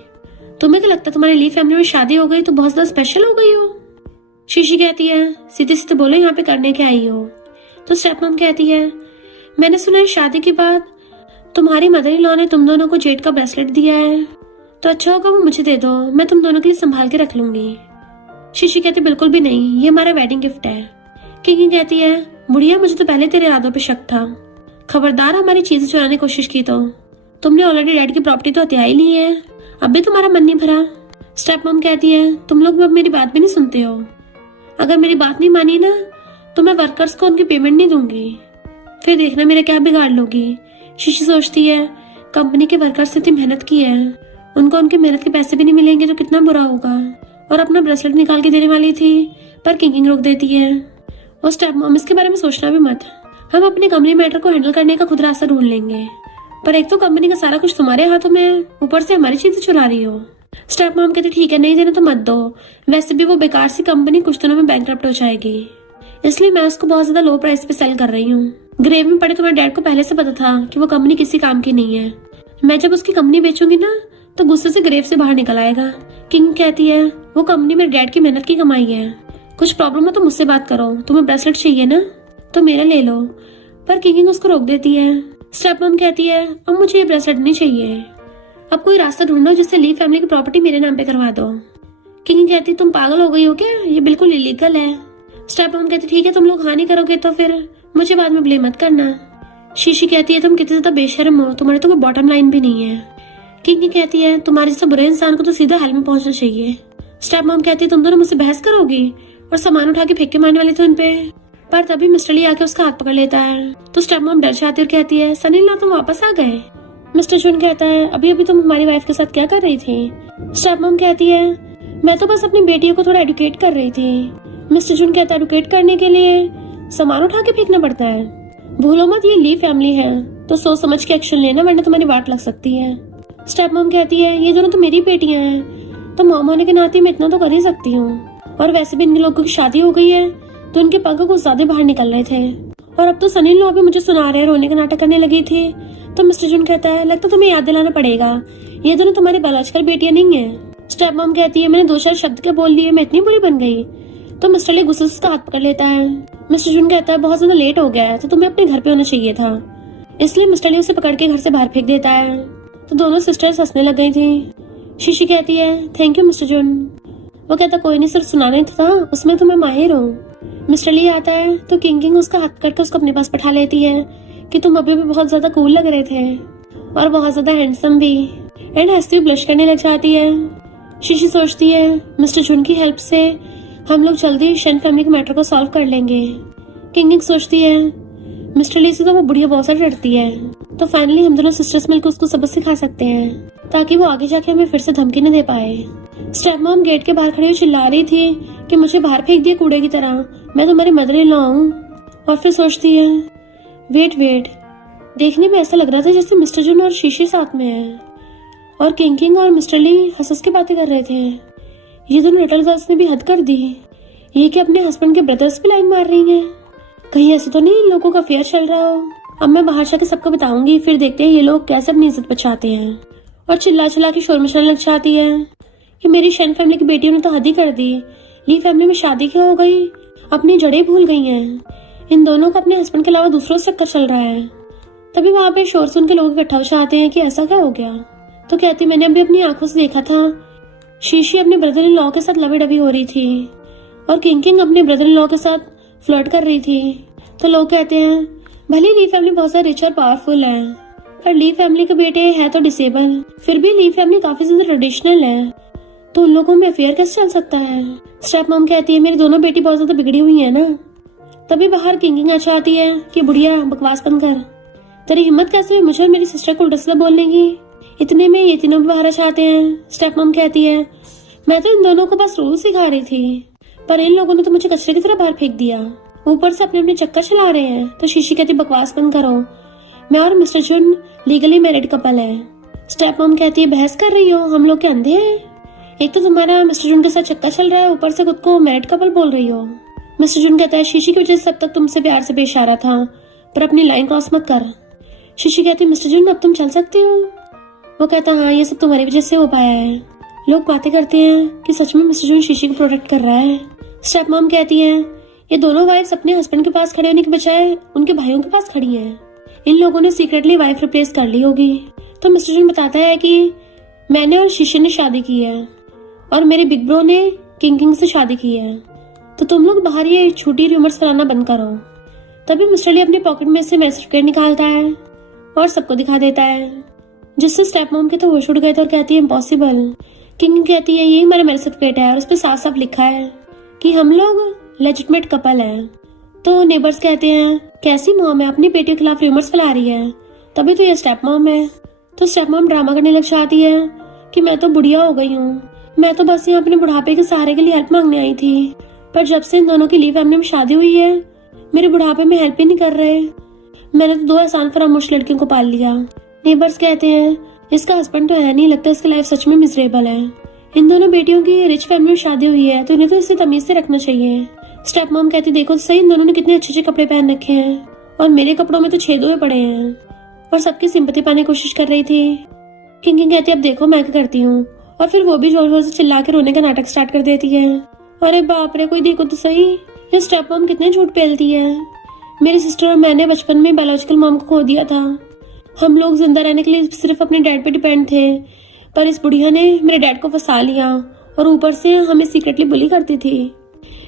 तुम्हें क्या लगता तुम्हारी ली फैमिली में शादी हो गई तो बहुत ज्यादा स्पेशल हो गई हो। शीशी कहती है सीधे सीधे बोलो यहाँ पे करने के आई हो। तो स्टेप मॉम कहती है मैंने सुना है शादी के बाद तुम्हारी मदर इन लॉ ने तुम दोनों को जेड का ब्रेसलेट दिया है, तो अच्छा होगा वो मुझे दे दो, मैं तुम दोनों के लिए संभाल के रख लूंगी। शीशी कहती बिल्कुल भी नहीं, ये हमारा वेडिंग गिफ्ट है। किंग कहती है बुढ़िया मुझे तो पहले तेरे इरादों पे शक था, खबरदार हमारी चीजें चुराने की कोशिश की तो तुमने ऑलरेडी डैड की प्रॉपर्टी तो हत्या ही ली है, अब भी तुम्हारा मन नहीं भरा। स्टेप मॉम कहती है तुम लोग अब मेरी बात भी नहीं सुनते हो, अगर मेरी बात नहीं मानी ना तो मैं वर्कर्स को उनकी पेमेंट नहीं दूंगी, फिर देखना मेरा क्या बिगाड़ लोगी। शीशी सोचती है कंपनी के वर्कर्स ने इतनी मेहनत की है, उनको उनके मेहनत के पैसे भी नहीं मिलेंगे तो कितना बुरा होगा। और अपना ब्रेसलेट निकाल के देने वाली थी पर किंग रोक देती है। और स्टेप मॉम इसके बारे में सोचना भी मत, हम अपने कंपनी मैटर को हैंडल करने का खुद रास्ता ढूंढ लेंगे, पर एक तो कंपनी का सारा कुछ तुम्हारे हाथों में है, ऊपर से हमारी चीजें चुरा रही हो। स्टेप मॉम कहती ठीक है नहीं देना तो मत दो, वैसे भी वो बेकार सी कंपनी कुछ दिनों में बैंकरप्ट हो जाएगी, इसलिए मैं उसको बहुत ज्यादा लो प्राइस पे सेल कर रही हूँ। ग्रेव में पड़े तुम्हारे डैड को पहले से पता था कि वो कंपनी किसी काम की नहीं है, मैं जब उसकी कंपनी बेचूंगी ना तो गुस्से से ग्रेव से बाहर निकल आएगा। किंग कहती है वो कंपनी मेरे डैड की मेहनत की कमाई है, कुछ प्रॉब्लम हो तो मुझसे बात करो, तुम्हें ब्रेसलेट चाहिए ना तो मेरा ले लो, पर किंग उसको रोक देती है। स्टेप मॉम कहती है अब मुझे ये ब्रेसलेट नहीं चाहिए, अब कोई रास्ता ढूंढो जिससे ली फैमिली की प्रॉपर्टी मेरे नाम पे करवा दो। किंग कहती तुम पागल हो गई हो क्या, ये बिल्कुल इलीगल है। स्टेप मॉम कहती ठीक है तुम लोग हाँ नहीं करोगे तो फिर मुझे बाद में ब्लेम मत करना। शीशी कहती है तुम कितने ज्यादा बेशर्म हो, तुम्हारे तो कोई बॉटम लाइन भी नहीं है। किंग कहती है तुम्हारे जैसे बुरे इंसान को तो सीधा हेल में पहुंचना चाहिए। स्टेप मॉम कहती है तुम दोनों मुझसे बहस करोगी, और सामान उठा के फेंक के मारने वाले थे उन पे, पर तभी मिस्टर ली आके उसका हाथ पकड़ लेता है। तो स्टेप मॉम डर जाती है और कहती है सनी ला तुम वापस आ गए। मिस्टर जून कहता है अभी अभी तुम हमारी वाइफ के साथ क्या कर रही थी। स्टेप मॉम कहती है मैं तो बस अपनी बेटियों को थोड़ा एडुकेट कर रही थी। मिस्टर जून कहता है एडुकेट करने के लिए सामान उठा के फेंकना पड़ता है, भूलो मत ये ली फैमिली है तो सोच समझ के एक्शन लेना वरना तुम्हारी वाट लग सकती है। स्टेप मॉम कहती है ये दोनों तो मेरी बेटियां हैं, तो मॉम होने के नाते मैं इतना तो कर ही सकती हूँ, और वैसे भी इन लोगों की शादी हो गई है तो उनके पंख कुछ ज्यादा बाहर निकल रहे थे, और अब तो सनी लॉ भी मुझे सुना रहे हैं, रोने का नाटक करने लगी थी। तो मिस्टर जून कहता है लगता तुम्हें याद दिलाना पड़ेगा ये दोनों तुम्हारी बालाजकर बेटियां नहीं है। स्टेप मॉम कहती है मैंने 2-4 शब्द क्या बोल दिए, मैं इतनी बुरी बन गई। तो मिस्टर ली गुस्से से उसका हाथ पकड़ लेता है। मिस्टर जून कहता है बहुत ज्यादा लेट हो गया है तो तुम्हें अपने घर पे होना चाहिए था, इसलिए मिस्टर ली उसे पकड़ के घर से बाहर फेंक देता है। तो दोनों सिस्टर्स हंसने लग गई थी। शीशी कहती है थैंक यू मिस्टर जून, वो कहता कोई नहीं, सिर्फ सुनाना ही था, उसमें तो मैं माहिर हूँ। मिस्टर ली आता है तो किंग उसका हाथ करके उसको अपने पास बैठा लेती है कि तुम अभी भी बहुत ज्यादा कूल लग रहे थे और बहुत ज्यादा हैंडसम भी। एंड हंसती हुई ब्लश करने लग जाती है। शीशी सोचती है मिस्टर जुन की हेल्प से हम लोग जल्दी शेन फैमिली के मैटर को सॉल्व कर लेंगे। किंग सोचती है मिस्टर ली से तो वो बुढ़िया बहुत सा डरती है, तो फाइनली हम दोनों सिस्टर्स मिलकर उसको सबक सिखा सकते हैं ताकि वो आगे जाके हमें फिर से धमकी न दे पाए। स्टेप मॉम गेट के बाहर खड़ी हुई चिल्ला रही थी कि मुझे बाहर फेंक दिए कूड़े की तरह, मैं तुम्हारी मदर इन लॉ हूँ। और फिर सोचती है वेट, देखने में ऐसा लग रहा था जैसे मिस्टर जुन और शीशी साथ में है और किंग और मिस्टर ली हंस के बातें कर रहे थे। ये दोनों लिटिल गर्ल्स ने भी हद कर दी, ये कि अपने हस्बैंड के ब्रदर्स पे लाइन मार रही हैं। कहीं ऐसे तो नहीं इन लोगों का अफेयर चल रहा हो। अब मैं बाहर जाके सबको बताऊंगी, फिर देखते हैं ये लोग कैसे अपनी इज्जत बचाते हैं। और चिल्ला के शोर मचाने लग जाती है कि मेरी शेन फैमिली की बेटियों ने तो हद ही कर दी, ली फैमिली में शादी क्यों हो गई, अपनी जड़ें भूल गई हैं, इन दोनों का अपने हस्बैंड के अलावा दूसरों से चक्कर चल रहा है। तभी वहां पे शोर सुन के लोग इकट्ठा हो जाते हैं कि ऐसा क्या हो गया। तो कहती मैंने अभी अपनी आंखों से देखा था शीशी अपने ब्रदर इन लॉ के साथ लवी डबी हो रही थी और किंग अपने ब्रदर इन लॉ के साथ फ्लर्ट कर रही थी। तो लोग कहते हैं भले ली फैमिली बहुत ज्यादा रिच और पावरफुल है, पर ली फैमिली के बेटे है तो डिसेबल, फिर भी ली फैमिली काफी ज्यादा ट्रेडिशनल है, तो उन लोगों में अफेयर कैसे चल सकता है। स्टेप मॉम कहती है मेरी दोनों बेटी बहुत ज्यादा बिगड़ी हुई है ना। तभी बाहर किंग आ जाती है कि बुढ़िया बकवास बंद कर, तेरी हिम्मत कैसे हुई मुझे और मेरी सिस्टर को उल्टा सीधा बोलने की। इतने में ये तीनों भी बाहर आ जाते हैं। स्टेप मॉम कहती है मैं तो इन दोनों को बस रूल सिखा रही थी, पर इन लोगों ने तो मुझे कचरे की तरह बाहर फेंक दिया, ऊपर से अपने अपने चक्कर चला रहे हैं। तो शीशी कहती बकवास बंद करो, मैं और मिस्टर जुन लीगली मैरिड कपल है। स्टेप मॉम कहती है बहस कर रही हो, हम लोग के अंधे हैं, एक तो तुम्हारा मिस्टर जुन के साथ चक्कर चल रहा है, ऊपर से खुद को मैरिड कपल बोल रही हो। मिस्टर जुन कहता है शीशी की वजह से सब तक तुमसे प्यार से पेश आ रहा था, पर अपनी लाइन क्रॉस मत कर। शीशी कहती है मिस्टर जुन अब तुम चल सकते हो। वो कहता हाँ ये सब तुम्हारी वजह से हो पाया है। लोग बातें करते हैं कि सच में मिस्टर जुन शीशी को प्रोटेक्ट कर रहा है। स्टेप मॉम कहती है ये दोनों वाइफ्स अपने हस्बैंड के पास खड़े होने के बजाय उनके भाइयों के पास खड़ी हैं, इन लोगों ने सीक्रेटली वाइफ रिप्लेस कर ली होगी। तो मिस्टर जुन बताता है कि मैंने और शीशी ने शादी की है और मेरे बिग ब्रो ने किंग से शादी की है, तो तुम लोग बाहर ये झूठी रूमर्स फैलाना बंद करो। तभी मिस्टर ली अपने पॉकेट में से मैरिज सर्टिफिकेट निकालता है और सबको दिखा देता है, जिससे स्टेप मॉम के तो होश उड़ गए थे और कहती है इम्पॉसिबल। किंग कहती है ये हमारा मैरिज सर्टिफिकेट है और उस पर साफ साफ लिखा है कि हम लोग लेजिटिमेट कपल है। तो नेबर्स कहते हैं कैसी मॉम है, अपनी बेटी के खिलाफ रूमर्स फैला रही है, तभी तो ये स्टेप मॉम है। तो स्टेप मॉम ड्रामा करने लग जाती है कि मैं तो बुढ़िया हो गई हूँ, मैं तो बस यहाँ अपने बुढ़ापे के सहारे के लिए हेल्प मांगने आई थी, पर जब से इन दोनों की ली फैमिली में शादी हुई है मेरे बुढ़ापे में हेल्प ही नहीं कर रहे, मैंने तो 2 आसान फरामोश लड़कियों को पाल लिया। नेबर्स कहते हैं इसका हस्बैंड तो है नहीं, लगता है इसकी लाइफ सच में मिजरेबल है, इन दोनों बेटियों की रिच फैमिली में शादी हुई है तो इन्हें तो इसे तमीज से रखना चाहिए। स्टेप मॉम कहती देखो तो सही, इन दोनों ने कितने अच्छे अच्छे कपड़े पहन रखे हैं और मेरे कपड़ों में तो छेद हुए पड़े हैं, और सबकी सिंपैथी पाने की कोशिश कर रही थी। किंग कहती अब देखो मैं क्या करती हूँ, और फिर वो भी जोर जोर से चिल्ला के रोने का नाटक स्टार्ट कर देती है। अरे बाप रे, कोई देखो तो सही, ये स्टेप मॉम कितने झूठ पेलती है। मेरी सिस्टर और मैंने बचपन में बायोलॉजिकल मॉम को खो दिया था, हम लोग जिंदा रहने के लिए सिर्फ अपने डैड पे डिपेंड थे, पर इस बुढ़िया ने मेरे डैड को फंसा लिया और ऊपर से हमें सीक्रेटली बुली करती थी।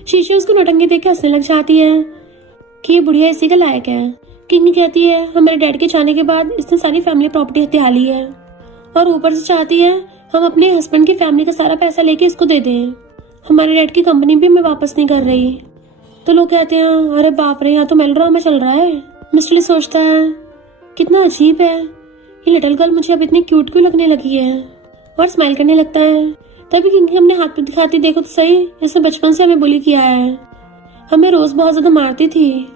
शीशी उसको नौटंकी देख के हंसने लग जाती है कि ये बुढ़िया इसी का लायक है। किंग कहती है हमारे डैड के जाने के बाद इसने सारी फैमिली प्रॉपर्टी हत्या ली है और ऊपर से चाहती है हम अपने हस्बैंड की फैमिली का सारा पैसा लेके इसको दे दें, हमारे डैड की कंपनी भी हमें वापस नहीं कर रही। तो लोग कहते हैं अरे बाप रे, यहाँ तो मेलोड्रामा चल रहा है। मिस्टर ली सोचता है कितना अजीब है, ये लिटिल गर्ल मुझे अब इतनी क्यूट क्यों लगने लगी है, और स्माइल करने लगता है। तभी किंग हमने हाथ पे दिखाती देखो तो सही, इसने बचपन से हमें बुली किया है, हमें रोज बहुत ज्यादा मारती थी,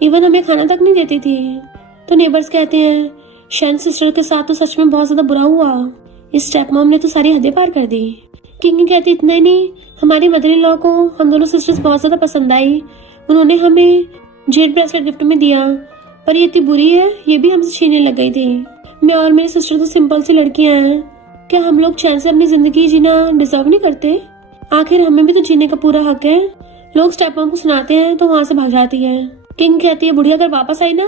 इवन हमें खाना तक नहीं देती थी। तो नेबर्स कहते हैं शैन सिस्टर के साथ तो सच में बहुत ज्यादा बुरा हुआ, इस स्टेप मॉम ने तो सारी हदें पार कर दी। किंग कहती इतना ही नहीं, हमारी मदर इन लॉ को हम दोनों सिस्टर्स बहुत ज्यादा पसंद आई, उन्होंने हमें जेड ब्रेसलेट गिफ्ट में दिया, पर ये इतनी बुरी है ये भी हमसे छीनने लग गई थी। मैं और मेरी सिस्टर तो सिंपल सी लड़कियां हैं, क्या हम लोग चैन से अपनी जिंदगी जीना डिजर्व नहीं करते, आखिर हमें भी तो जीने का पूरा हक है। लोग स्टेप मॉम को सुनाते हैं तो वहां से भाग जाती है। किंग कहती है बुढ़िया अगर वापस आई ना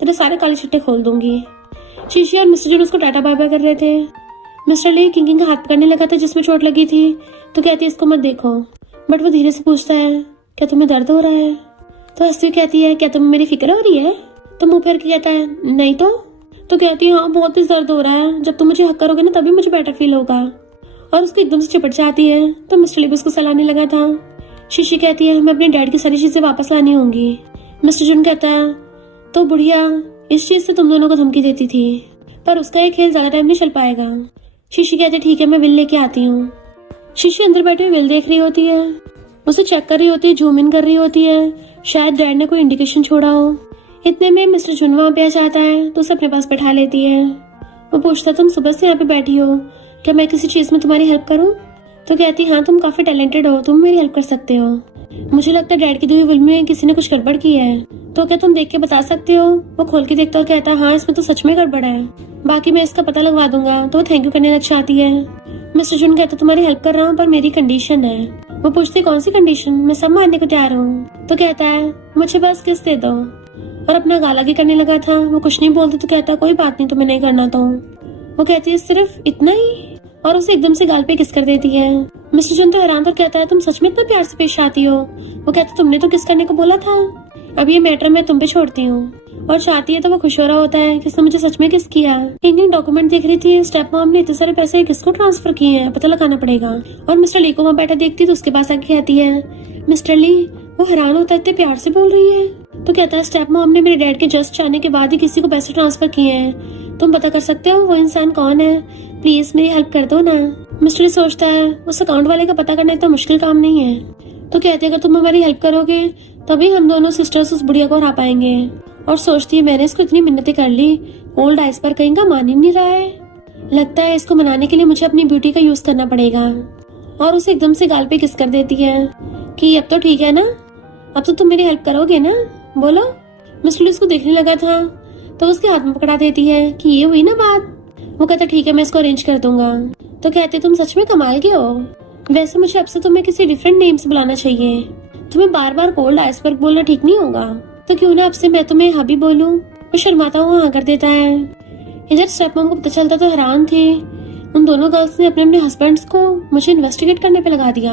तेरे सारे काले छिट्टे खोल दूंगी। शीशी और मिस्टर जून उसको टाटा बाय बाय कर रहे थे। मिस्टर ली किंग का हाथ पकड़ने लगा था जिसमें चोट लगी थी, तो कहती है इसको मत देखो। बट वो धीरे से पूछता है क्या तुम्हें दर्द हो रहा है? तो हंसती हुई कहती है क्या तुम्हें मेरी फिक्र हो रही है? तो मुंह फेर के कहता है नहीं तो कहती है हाँ बहुत ही दर्द हो रहा है, जब तुम मुझे हक करोगे ना तभी मुझे बेटर फील होगा। और उसको एकदम से चिपट जाती है। तो मिस्टर ली भी उसको सलाहने लगा था। शीशी कहती है हमें अपने डैड की सारी चीजें वापस लानी होंगी। मिस्टर जुन कहता है तो बुढ़िया इस चीज से तुम दोनों को धमकी देती थी, पर उसका ये खेल ज्यादा टाइम नहीं चल पाएगा। शीशी कहती है ठीक है मैं विल लेके आती हूँ। शीशी अंदर बैठे हुए विल देख रही होती है, उसे चेक कर रही होती है, जूम इन कर रही होती है, शायद डैड ने कोई इंडिकेशन छोड़ा हो। इतने में मिस्टर जुन वहाँ पे आ जाता है तो उसे अपने पास बैठा लेती है। वो पूछता तुम सुबह से यहाँ पे बैठी हो, क्या मैं किसी चीज में तुम्हारी हेल्प करूँ? तो कहती हाँ तुम काफी टैलेंटेड हो, तुम मेरी हेल्प कर सकते हो। मुझे लगता है डैड की दी हुई विल में किसी ने कुछ गड़बड़ की है, तो क्या तुम देख के बता सकते हो? वो खोल के देखता और कहता हाँ इसमें तो सच में गड़बड़ है, बाकी मैं इसका पता लगवा दूंगा। तो वो थैंक यू करने लग जाती है। मिस्टर जुन कहता तुम्हारी हेल्प कर रहा हूँ पर मेरी कंडीशन है। वो पूछती कौन सी कंडीशन? मैं सब मानने को तैयार हूँ। तो कहता है मुझे बस किस दे दो। और अपना गाला भी करने लगा था। वो कुछ नहीं बोलती तो कहता कोई बात नहीं तुम्हें नहीं करना तो। वो कहती है सिर्फ इतना ही, और उसे एकदम से गाल पे किस कर देती है। मिस्टर जुन तो हैरान तो कहता है तुम सच में इतना प्यार से पेश आती हो? वो कहता तुमने तो किस करने को बोला था, अब ये मैटर मैं तुम पे छोड़ती हूँ। और चाहती है तो वो खुश हो रहा होता है कि इसने मुझे सच में किस किया। किंग डॉक्यूमेंट देख रही थी, स्टेप मॉम ने इतने सारे पैसे किसको ट्रांसफर किए हैं पता लगाना पड़ेगा। और मिस्टर ली को वहाँ बैठा देखती तो उसके पास आके कहती है मिस्टर ली। वो हैरान होता है इतने प्यार से बोल रही है। तो कहता है स्टेप मॉम ने मेरे डैड के जस्ट जाने के बाद ही किसी को पैसे ट्रांसफर किए हैं, तुम पता कर सकते हो वो इंसान कौन है? प्लीज मेरी हेल्प कर दो ना। मिस्टर ली सोचता है उस अकाउंट वाले का पता करना इतना मुश्किल काम नहीं है। तो कहते अगर तुम हमारी हेल्प करोगे तभी हम दोनों सिस्टर्स उस बुढ़िया को हरा पाएंगे। और सोचती है मैंने इसको इतनी मिन्नतें कर ली, ओल्ड आइस पर कहीं का मान ही नहीं रहा है, लगता है इसको मनाने के लिए मुझे अपनी ब्यूटी का यूज करना पड़ेगा। और उसे एकदम से गाल पे किस कर देती है कि अब तो ठीक है ना, अब तो तुम मेरी हेल्प करोगे ना, बोलो। मिस्टर ली उसको देखने लगा था तो उसके हाथ में पकड़ा देती है कि ये हुई ना बात। वो कहता ठीक है मैं इसको अरेंज कर दूंगा। तो कहते तुम सच में कमाल के हो, वैसे मुझे अब से तुम्हें किसी डिफरेंट नेम से बुलाना चाहिए, तुम्हें बार बार कोल्ड आइसबर्ग बोलना ठीक नहीं होगा। तो क्यों ना अब से मैं तुम्हें हबी बोलूं? वो शर्माता हुआ हाँ कर देता है। इधर स्टेप मॉम को पता चलता तो हैरान थी। उन दोनों गर्ल्स ने अपने अपने हस्बैंड्स को मुझे इन्वेस्टिगेट करने पे लगा दिया।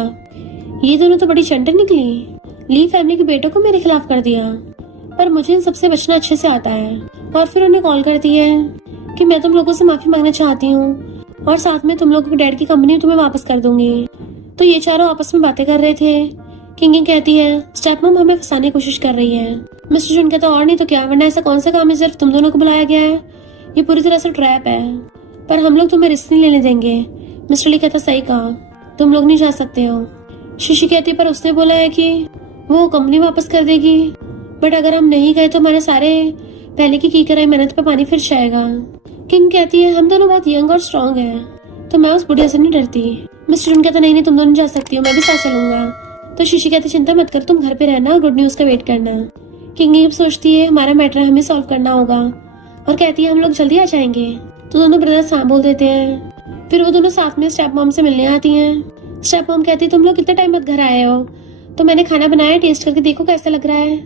ये दोनों तो बड़ी चंटर निकली, ली फैमिली के बेटों को मेरे खिलाफ कर दिया। पर मुझे इन सबसे बचना अच्छे से आता है। और फिर उन्हें कॉल करती है कि मैं तुम लोगों से माफी मांगना चाहती हूँ और साथ में तुम लोगों के डैड की कंपनी तुम्हें वापस कर दूंगी। तो ये चारों आपस में बातें कर रहे थे। किंग कहती है स्टेप मॉम हमें फंसाने की कोशिश कर रही है। मिस्टर जुन कहता और नहीं तो क्या, वरना ऐसा कौन सा काम है सिर्फ तुम दोनों को बुलाया गया है, ये पूरी तरह से ट्रैप है, पर हम लोग तुम्हें रिस्क नहीं लेने देंगे। मिस्टर ली कहता सही कहा, तुम लोग नहीं जा सकते हो। शीशी कहती पर उसने बोला है कि वो कंपनी वापस कर देगी, बट अगर हम नहीं गए तो हमारे सारे पहले की कराई मेहनत पे पानी फिर जाएगा। किंग कहती है हम दोनों बहुत यंग और स्ट्रॉन्ग हैं, तो मैं उस बुढ़िया से नहीं डरती। मिस्टर जुन कहता नहीं नहीं तुम दोनों जा सकती हो, मैं भी साथ चलूंगा। तो शीशी कहती चिंता मत कर, तुम घर पे रहना और गुड न्यूज का वेट करना। किंग सोचती है हमारा मैटर हमें सॉल्व करना होगा और कहती है हम लोग जल्दी आ जाएंगे। तो दोनों ब्रदर्स हाँ बोल देते हैं। फिर वो दोनों साथ में स्टेप मॉम से मिलने आती हैं। स्टेप मॉम कहती है तुम लोग कितने टाइम बाद घर आए हो, तो मैंने खाना बनाया, टेस्ट करके देखो कैसा लग रहा है।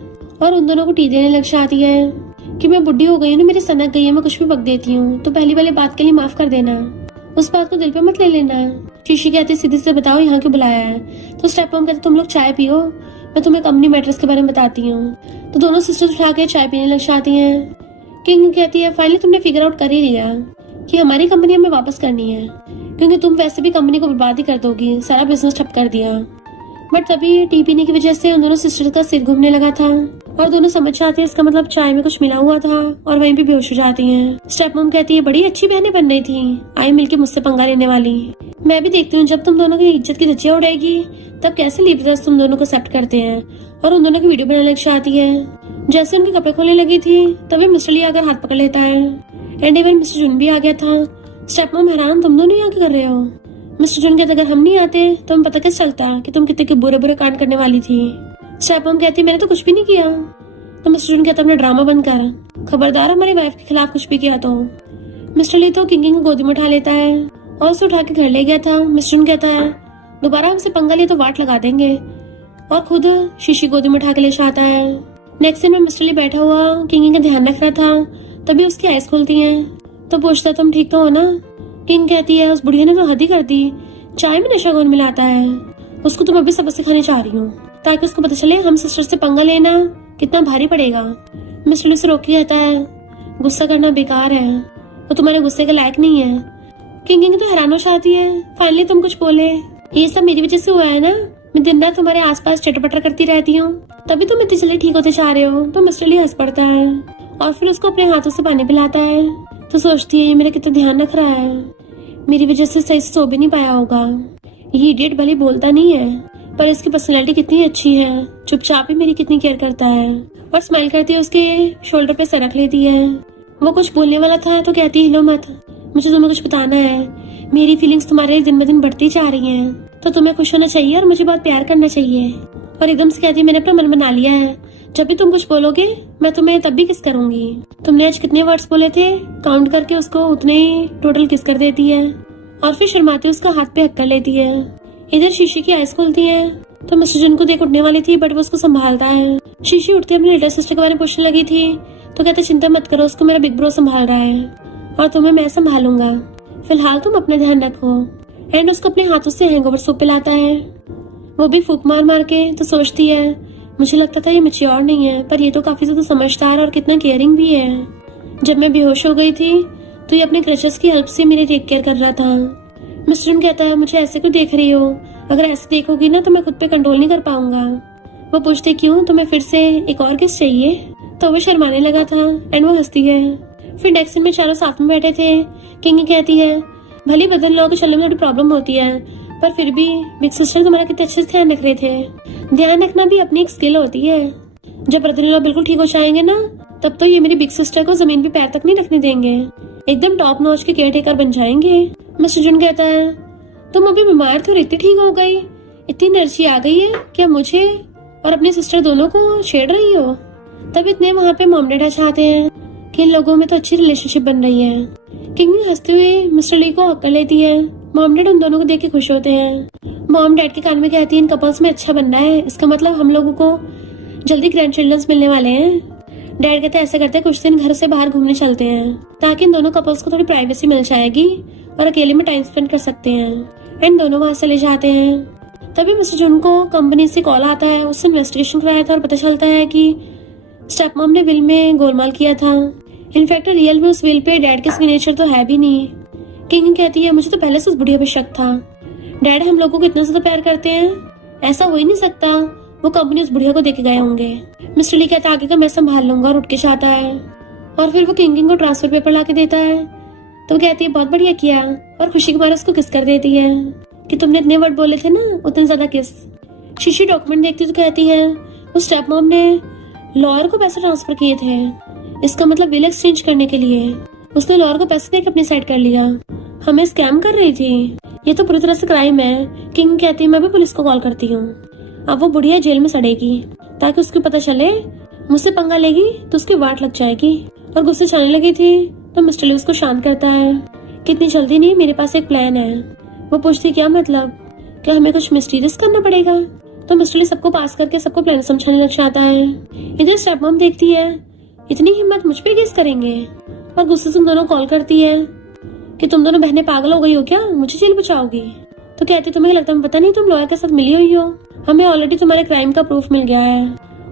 और उन दोनों को टी देने लग जाती है कि मैं बुढ़ी हो गई हूँ ना, मेरी सनक गई है, मैं कुछ भी बक देती हूँ, तो पहली वाली बात के लिए माफ कर देना, उस बात को दिल पे मत ले लेना। शीशी कहती सीधे से बताओ यहाँ क्यों बुलाया है। तो स्टेप मॉम कहते तुम लोग चाय पियो, मैं तुम्हें कंपनी मैटर्स के बारे में बताती हूँ। तो दोनों सिस्टर्स उठा के चाय पीने लग जाती हैं। किंग कहती है फाइनली तुमने फिगर आउट कर ही लिया कि हमारी कंपनी हमें वापस करनी है, क्योंकि तुम वैसे भी कंपनी को बर्बाद ही कर दोगी, सारा बिजनेस ठप कर दिया। बट तभी टी पीने की वजह से उन दोनों सिस्टर्स का सिर घूमने लगा था और दोनों समझ जाती है इसका मतलब चाय में कुछ मिला हुआ था और वहीं पे बेहोश हो जाती हैं। स्टेप मॉम कहती है बड़ी अच्छी बहनें बन रही थी, आई मिलके मुझसे पंगा लेने वाली। मैं भी देखती हूँ जब तुम दोनों की इज्जत की धज्जियां उड़ाएगी तब कैसे ली ब्रदर्स तुम दोनों को एक्सेप्ट करते हैं। और उन दोनों की वीडियो बनाने लग जाती है। जैसे उनके कपड़े खोलने लगी थी तभी मिस्टर ली आकर हाथ पकड़ लेता है। एंड इवन मिस्टर जुन भी आ गया था। स्टेप मॉम हैरान तुम दोनों यहाँ क्या कर रहे हो। मिस्टर जुन कहते अगर हम नहीं आते तो हमें पता कैसे चलता कि तुम कितने के बुरे बुरे कांड करने वाली थी। स्टेप मॉम कहती मैंने तो कुछ भी नहीं किया। तो मिस्टर जुन कहता अपना ड्रामा बंद कर, खबरदार हमारी वाइफ के खिलाफ कुछ भी किया तो। मिस्टर ली तो किंग को गोदी में उठा लेता है और उसे उठा के घर ले गया था। मिस्टर जुन कहता है दोबारा हमसे पंगा लिया तो वाट लगा देंगे, और खुद शीशी गोदी में उठा के ले जाता है। नेक्स्ट दिन में मिस्टर ली बैठा हुआ किंग का ध्यान रख रहा था, तभी उसकी आइज खुलती हैं। तो पूछता तुम ठीक तो हो ना। किंग कहती है उस बुढ़िया ने तो हद ही कर दी, चाय में नशा कौन मिलाता है, उसको तो मैं भी सबक सिखाने चाह रही हूँ ताकि उसको पता चले हम सिस्टर से पंगा लेना कितना भारी पड़ेगा। मिस्टर उसे रोक के कहता है गुस्सा करना बेकार है, वो तुम्हारे गुस्से के लायक नहीं है। किंग तो हैरान हो जाती है, फाइनली तुम कुछ बोले, ये सब मेरी वजह से हुआ है ना, मैं दिन रात तुम्हारे आसपास चटपटर करती रहती हूँ, तभी तुम इतनी जल्दी ठीक होते चाह रहे हो। तो मिस्टर ली हंस पड़ता है और फिर उसको अपने हाथों से पानी पिलाता है। तो सोचती है ये मेरा कितना ध्यान रख रहा है, मेरी वजह से सही से सो भी नहीं पाया होगा। ये इडियट भले बोलता नहीं है पर इसकी पर्सनैलिटी कितनी अच्छी है, चुपचाप ही मेरी कितनी केयर करता है। और स्माइल करती है उसके शोल्डर पे सर रख लेती है। वो कुछ बोलने वाला था तो कहती हिलो मत, मुझे तुम्हें कुछ बताना है, मेरी फीलिंग्स तुम्हारे दिन ब दिन बढ़ती जा रही हैं, तो तुम्हें खुश होना चाहिए और मुझे बहुत प्यार करना चाहिए। और एकदम से कहती है मैंने अपना मन बना लिया है, जब भी तुम कुछ बोलोगे मैं तुम्हें तब भी किस करूंगी। तुमने आज कितने वर्ड्स बोले थे, काउंट करके उसको उतने ही टोटल किस कर देती है और फिर शर्माते उसका हाथ पे हक कर लेती है। इधर शीशी की आइज खुलती है तो मिस्टर जन को देख उठने वाली थी बट वो उसको संभालता है। शीशी उठते अपनी लिटिल सिस्टर के बारे में पूछने लगी थी तो कहते चिंता मत करो, उसको मेरा बिग ब्रो संभाल रहा है और तुम्हें मैं संभालूंगा, फिलहाल तुम अपना ध्यान रखो। एंड उसको अपने हाथों से हैंगओवर सूप पिलाता है, वो भी फूक मार मार के। तो सोचती है मुझे लगता था ये मैच्योर नहीं है पर ये तो काफी ज्यादा समझदार और कितना केयरिंग भी है। जब मैं बेहोश हो गई थी तो ये अपने क्रचेस की हेल्प से मेरी टेक केयर कर रहा था। मिस्टर कहता है मुझे ऐसे क्यों देख रही हो, अगर ऐसे देखोगी ना तो मैं खुद पे कंट्रोल नहीं कर पाऊंगा। वो पूछते क्यों, तुम्हें फिर से एक और किस चाहिए। तो वो शर्माने लगा था एंड वो हंसती है। फिर डेक्सन में चारों साथ में बैठे थे। किंग कहती है भले बदल लोगों को चलने में थोड़ी प्रॉब्लम होती है पर फिर भी बिग सिस्टर तुम्हारा कितने अच्छे से ध्यान रख रहे थे। ध्यान रखना भी अपनी एक स्किल होती है, जब ब्रदर इन लॉ बिल्कुल ठीक हो जाएंगे ना तब तो ये मेरी बिग सिस्टर को जमीन पे पैर तक नहीं रखने देंगे, एकदम टॉप नॉच के केयर टेकर बन जाएंगे। मिस्टर जून कहता है तुम अभी बीमार थे और इतनी ठीक हो गई, इतनी एनर्जी आ गई है, क्या मुझे और अपनी सिस्टर दोनों को छेड़ रही हो। तब इतने वहाँ पे मॉम डैड चाहते हैं कि इन लोगों में तो अच्छी रिलेशनशिप बन रही है। किंग हंसते हुए मिस्टर ली को हक कर लेती है। मॉम डैड उन दोनों को देख के खुश होते हैं। मॉम डैड के कान में कहती है इन कपल्स में अच्छा बनना है, इसका मतलब हम लोगों को जल्दी ग्रैंड चिल्ड्रंस मिलने वाले हैं। डैड कहते हैं ऐसा करते हैं कुछ दिन घर से बाहर घूमने चलते हैं ताकि इन दोनों कपल्स को थोड़ी प्राइवेसी मिल जाएगी और अकेले में टाइम स्पेंड कर सकते हैं। एंड दोनों वहां चले जाते हैं। तभी मिस्टर जून को कंपनी से कॉल आता है, उससे इन्वेस्टिगेशन कराया था और पता चलता है कि स्टेप मॉम ने विल में गोलमाल किया था। इनफैक्ट रियल में उस विल पे डैड के सिग्नेचर तो है भी नहीं। किंग कहती है मुझे तो पहले से उस बुढ़िया पे शक था, डैड हम लोगों को इतना ज्यादा प्यार करते हैं, ऐसा हो ही नहीं सकता, वो कंपनी उस बुढ़िया को देके गए होंगे। मिस्टर ली कहता है आगे का मैं संभाल लूंगा और उठ के जाता है। और फिर वो किंग को ट्रांसफर पेपर ला के देता है तो वो कहती है बहुत बढ़िया किया और खुशी के मारे उसको किस कर देती है कि तुमने इतने वर्ड बोले थे ना उतने ज्यादा किस। शीशी डॉक्यूमेंट देखती तो कहती है उस स्टेप मॉम ने लॉयर को पैसे ट्रांसफर किए थे, इसका मतलब विल एक्सचेंज करने के लिए उसने लॉयर को पैसे देकर अपनी साइड कर लिया, हमें स्कैम कर रही थी, ये तो पूरी तरह से क्राइम है। किंग कहती है मैं भी पुलिस को कॉल करती हूँ, अब वो बुढ़िया जेल में सड़ेगी ताकि उसको पता चले मुझसे पंगा लेगी तो उसकी वाट लग जाएगी। और गुस्से से आने लगी थी तो मिस्टर ली उसको शांत करता है कि इतनी जल्दी नहीं, मेरे पास एक प्लान है। वो पूछती क्या मतलब, क्या हमें कुछ मिस्टीरियस करना पड़ेगा। तो मिस्टर ली सबको पास करके सबको प्लान समझाने लग जाता है। इधर स्टेप मॉम देखती है इतनी हिम्मत मुझ पे गेस करेंगे और गुस्से से दोनों कॉल करती है कि तुम दोनों बहनें पागल हो गई हो क्या, मुझे जेल बचाओगी। तो कहती तुम्हें लगता है पता नहीं तुम लॉयर के साथ मिली हुई हो, हमें ऑलरेडी तुम्हारे क्राइम का प्रूफ मिल गया है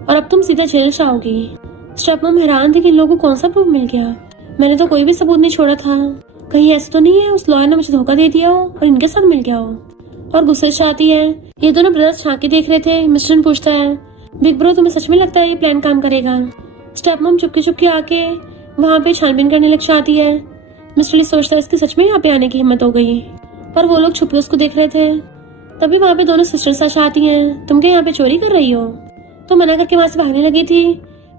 और अब तुम सीधा जेल जाओगी। स्टेप मॉम हैरान थी कि इन लोगों को कौन सा प्रूफ मिल गया, मैंने तो कोई भी सबूत नहीं छोड़ा था, कहीं ऐसा तो नहीं है उस लॉयर ने मुझे धोखा दे दिया हो और इनके साथ मिल गया हो। और गुस्से से आती है। ये दोनों ब्रदर्स झांकी देख रहे थे। मिस्टर पूछता है बिग ब्रो तुम्हें सच में लगता है ये प्लान काम करेगा। स्टेप मॉम चुपके चुपके आके वहाँ पे छानबीन करने लग जाती है। मिस्टर ली सोचता है इसकी सच में यहाँ पे आने की हिम्मत हो गई, पर वो लोग छुप के उसको देख रहे थे। तभी वहाँ पे दोनों सिस्टर्स आ जाती हैं। तुम क्या यहाँ पे चोरी कर रही हो। तो मना करके वहाँ से भागने लगी थी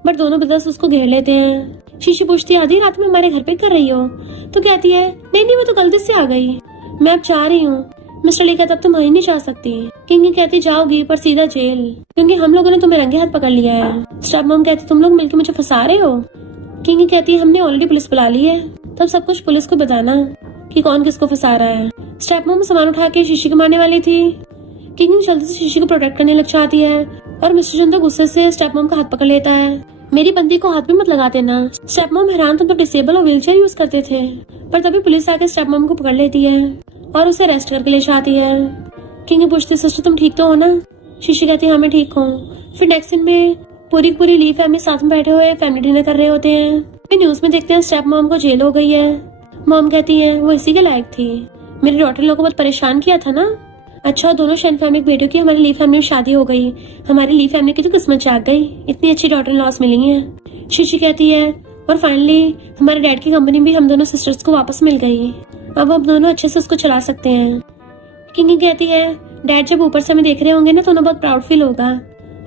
बट दोनों ब्रदर्स उसको घेर लेते हैं। शीशी पूछती है आधी रात में हमारे घर पे कर रही हो। तो कहती है नहीं वो तो गलती से आ गई, मैं अब चाह रही हूँ। मिस्टर ली कहता अब तुम वहीं नहीं जा सकती। किंग कहती जाओगी पर सीधा जेल, क्योंकि हम लोगों ने तुम्हें रंगे हाथ पकड़ लिया है। स्टेप मॉम कहती तुम लोग मिलकर मुझे फंसा रहे हो। किंग कहती है हमने ऑलरेडी पुलिस बुला ली है, तब सब कुछ पुलिस को बताना कि कौन किसको फंसा रहा है। स्टेप मॉम सामान उठा के शीशी को मारने वाली थी। किंग जल्दी से शीशी को प्रोटेक्ट करने लग जाती है और मिस्टर जन तो गुस्से से स्टेप मॉम का हाथ पकड़ लेता है मेरी बंदी को हाथ भी मत लगा देना। स्टेप मॉम हैरान, तुम तो डिसेबल और व्हीलचेयर यूज करते थे। पर तभी पुलिस आके स्टेप मॉम को पकड़ लेती है और उसे अरेस्ट करके ले जाती है। किंगी पूछती, सिस्टर तुम ठीक तो हो ना? शीशी कहती हाँ मैं ठीक हूँ। फिर नेक्स्ट सीन में पूरी पूरी ली फैमिली साथ में बैठे हुए फैमिली डिनर कर रहे होते हैं। फिर न्यूज में देखते हैं स्टेप मॉम को जेल हो गई है। मॉम कहती है वो इसी के लायक थी, मेरी डॉटर लोगों को बहुत परेशान किया था ना। अच्छा दोनों शैन फैमिली की बेटियों की हमारी ली फैमिली में शादी हो गई। हमारी ली फैमिली की तो किस्मत जाग गई, इतनी अच्छी डॉटर लॉस मिली है। शीशी कहती है और फाइनली हमारे डैड की कंपनी भी हम दोनों सिस्टर्स को वापस मिल गई। अब हम दोनों अच्छे से उसको चला सकते हैं। किंगी कहती है डैड जब ऊपर से हमें देख रहे होंगे ना तो उन्हें बहुत प्राउड फील होगा,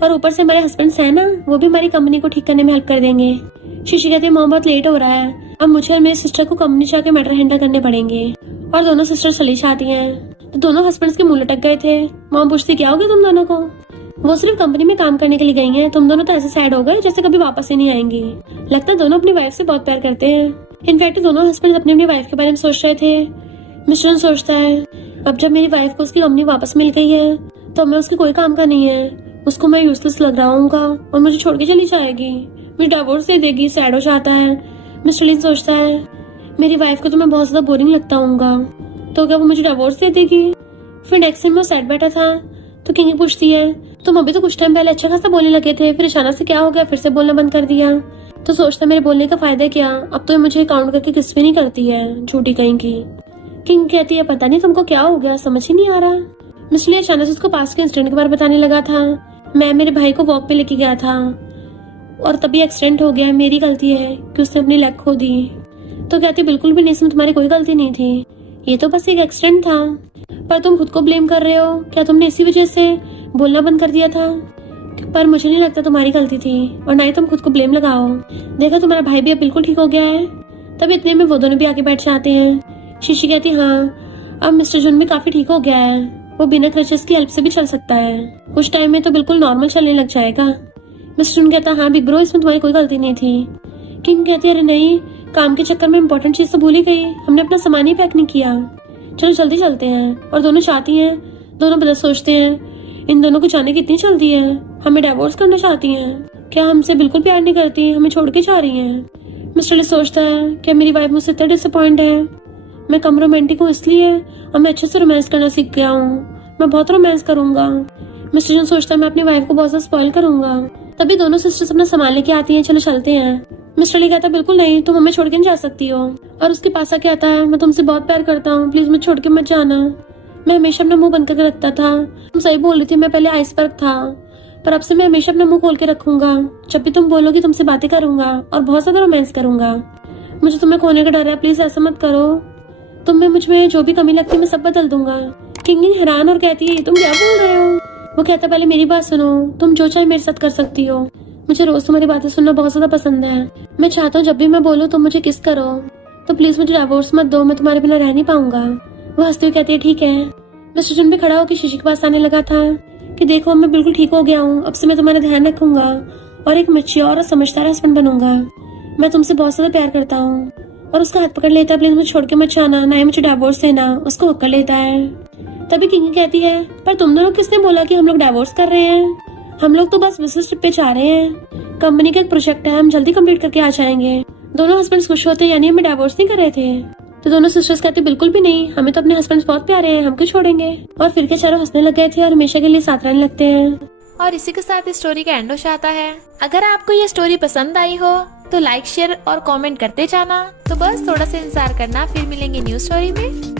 और ऊपर से हमारे हस्बैंड्स हैं ना, वो भी हमारी कंपनी को ठीक करने में हेल्प कर देंगे। शीशी कहती है मॉम बहुत लेट हो रहा है, अब मुझे और मेरी सिस्टर को कंपनी जाके मैटर हैंडल करने पड़ेंगे। और दोनों सिस्टर चली जाती हैं। तो दोनों हस्बैंड्स के मुंह लटक गए थे। मॉम पूछती क्या हो गया तुम दोनों को? वो सिर्फ कंपनी में काम करने के लिए गई हैं, तुम दोनों तो ऐसे सैड हो गए जैसे कभी वापस ही नहीं आएंगी। लगता है दोनों अपनी वाइफ से बहुत प्यार करते हैं। इनफैक्ट दोनों हस्बैंड अपनी अपनी वाइफ के बारे में सोच रहे थे। मिस्टर सोचता है अब जब मेरी वाइफ को उसकी कंपनी वापस मिल गई है तो मैं उसके कोई काम का नहीं है, उसको मैं यूजलेस लग रहा हूँ और मुझे छोड़ के चली जाएगी, मुझे डिवोर्स दे देगी। सैड हो जाता है। मिस्टर लिन सोचता है मेरी वाइफ को तो मैं बहुत ज्यादा बोरिंग लगता हूँ, तो क्या वो मुझे डिवोर्स दे देगी? फिर नेक्स्ट टाइम वो सैड बैठा था तो किंगी पूछती है तुम अभी तो कुछ टाइम पहले अच्छा खासा बोलने लगे थे, फिर अचानक से क्या हो गया, फिर से बोलना बंद कर दिया? तो सोचता मेरे बोलने का फायदा क्या, अब तो मुझे काउंट करके किस भी नहीं करती है, झूठी कहीं की। किंग कहती है पता नहीं तुमको क्या हो गया, समझ ही नहीं आ रहा। मिस्टर अचानक से उसको पास के इंसिडेंट के बारे में बताने लगा था। मैं मेरे भाई को वॉक पे लेके गया था और तभी एक्सीडेंट हो गया, मेरी गलती है कि उसने अपनी लेग खो दी। तो कहती बिल्कुल भी नहीं, इसमें तुम्हारी कोई गलती नहीं थी, ये तो बस एक एक्सीडेंट था। पर तुम खुद को ब्लेम कर रहे हो, क्या तुमने इसी वजह से बोलना बंद कर दिया था? पर मुझे नहीं लगता तुम्हारी गलती थी, और ना ही तुम खुद को ब्लेम लगाओ। देखो तुम्हारा भाई भी अब बिल्कुल ठीक हो गया है। तब इतने में वो दोनों भी आके बैठ जाते हैं। शीशी कहती हाँ अब मिस्टर जुन भी काफी ठीक हो गया है, वो बिना क्रचेस की हेल्प से भी चल सकता है, कुछ टाइम में तो बिल्कुल नॉर्मल चलने लग जाएगा। मिस्टर जुन कहता हाँ बिग ब्रो इसमें तुम्हारी कोई गलती नहीं थी। किंग कहती है अरे नहीं, काम के चक्कर में इम्पोर्टेंट चीज तो भूल ही गई, हमने अपना सामान ही पैक नहीं किया, चलो जल्दी चलते हैं। और दोनों चाहती हैं, दोनों ब्रदर सोचते हैं इन दोनों को जाने की इतनी जल्दी है, हमें डिवोर्स करना चाहती हैं, क्या हमसे बिल्कुल प्यार नहीं करती, हमें छोड़ के जा रही हैं। मिस्टर ली सोचता है क्या मेरी वाइफ मुझसे इतना डिसअपॉइंट है, मैं कम रोमांटिक हूँ इसलिए, अब मैं अच्छे से रोमांस करना सीख गया हूँ, मैं बहुत रोमांस करूंगा। मिस्टर जन सोचता है मैं अपनी वाइफ को बहुत ज्यादा स्पॉइल करूंगा। तभी दोनों सिस्टर्स अपना सामान लेके आती हैं, चलो चलते हैं। मिस्टर ली कहता बिल्कुल नहीं, तुम हमें छोड़ के नहीं जा सकती हो। और उसके पास आके आता है मैं तुमसे बहुत प्यार करता हूँ, प्लीज मुझे छोड़ के मत जाना। मैं हमेशा अपना मुंह बंद करके रखता था, तुम सही बोल रही थी, मैं पहले आइसबर्ग था, पर अब से मैं हमेशा अपना मुंह खोल के रखूंगा, जब भी तुम बोलोगी तुमसे बातें करूंगा और बहुत ज्यादा रोमांस करूंगा। मुझे तुम्हें खोने का डर है, प्लीज ऐसा मत करो, तुम में मुझ में जो भी कमी लगती है मैं सब बदल दूंगा। किंगी हैरान और कहती है तुम क्या बोल रहे हो? वो कहता पहले मेरी बात सुनो, तुम जो चाहे मेरे साथ कर सकती हो, मुझे रोज तुम्हारी बातें सुनना बहुत ज्यादा पसंद है, मैं चाहता हूँ जब भी मैं बोलूँ तुम मुझे किस करो, तो प्लीज मुझे डिवोर्स मत दो, मैं तुम्हारे बिना रह नहीं पाऊंगा। वो हंसते हुए कहती है ठीक है। मिस्टर जुन भी खड़ा होकर शीशी के पास आने लगा था कि देखो मैं बिल्कुल ठीक हो गया हूँ, अब से मैं तुम्हारा ध्यान रखूंगा और एक मैच्योर और समझदार हस्बैंड बनूंगा, मैं तुमसे बहुत ज्यादा प्यार करता हूँ। और उसका हाथ पकड़ लेता है प्लीज मुझे छोड़ के मत जाना, ना ही मुझे डिवोर्स देना, उसको हक कर लेता है। तभी किंगी कहती है पर तुम दोनों किसने बोला कि हम लोग डिवोर्स कर रहे हैं, हम लोग तो बस बिजनेस ट्रिप पे जा रहे हैं, कंपनी का एक प्रोजेक्ट है, हम जल्दी कंप्लीट करके आ जाएंगे। दोनों हस्बैंड्स खुश होते यानी हमें डिवोर्स नहीं कर रहे थे। तो दोनों सिस्टर्स कहती बिल्कुल भी नहीं, हमें तो अपने हस्बैंड्स बहुत प्यारे हैं, हम क्यों छोड़ेंगे। और फिर के चारों हंसने लग गए थे और हमेशा के लिए साथ रहने लगते हैं। और इसी के साथ इस स्टोरी का एंड हो जाता है। अगर आपको ये स्टोरी पसंद आई हो तो लाइक शेयर और कमेंट करते जाना। तो बस थोड़ा सा इंतजार करना, फिर मिलेंगे न्यू स्टोरी में।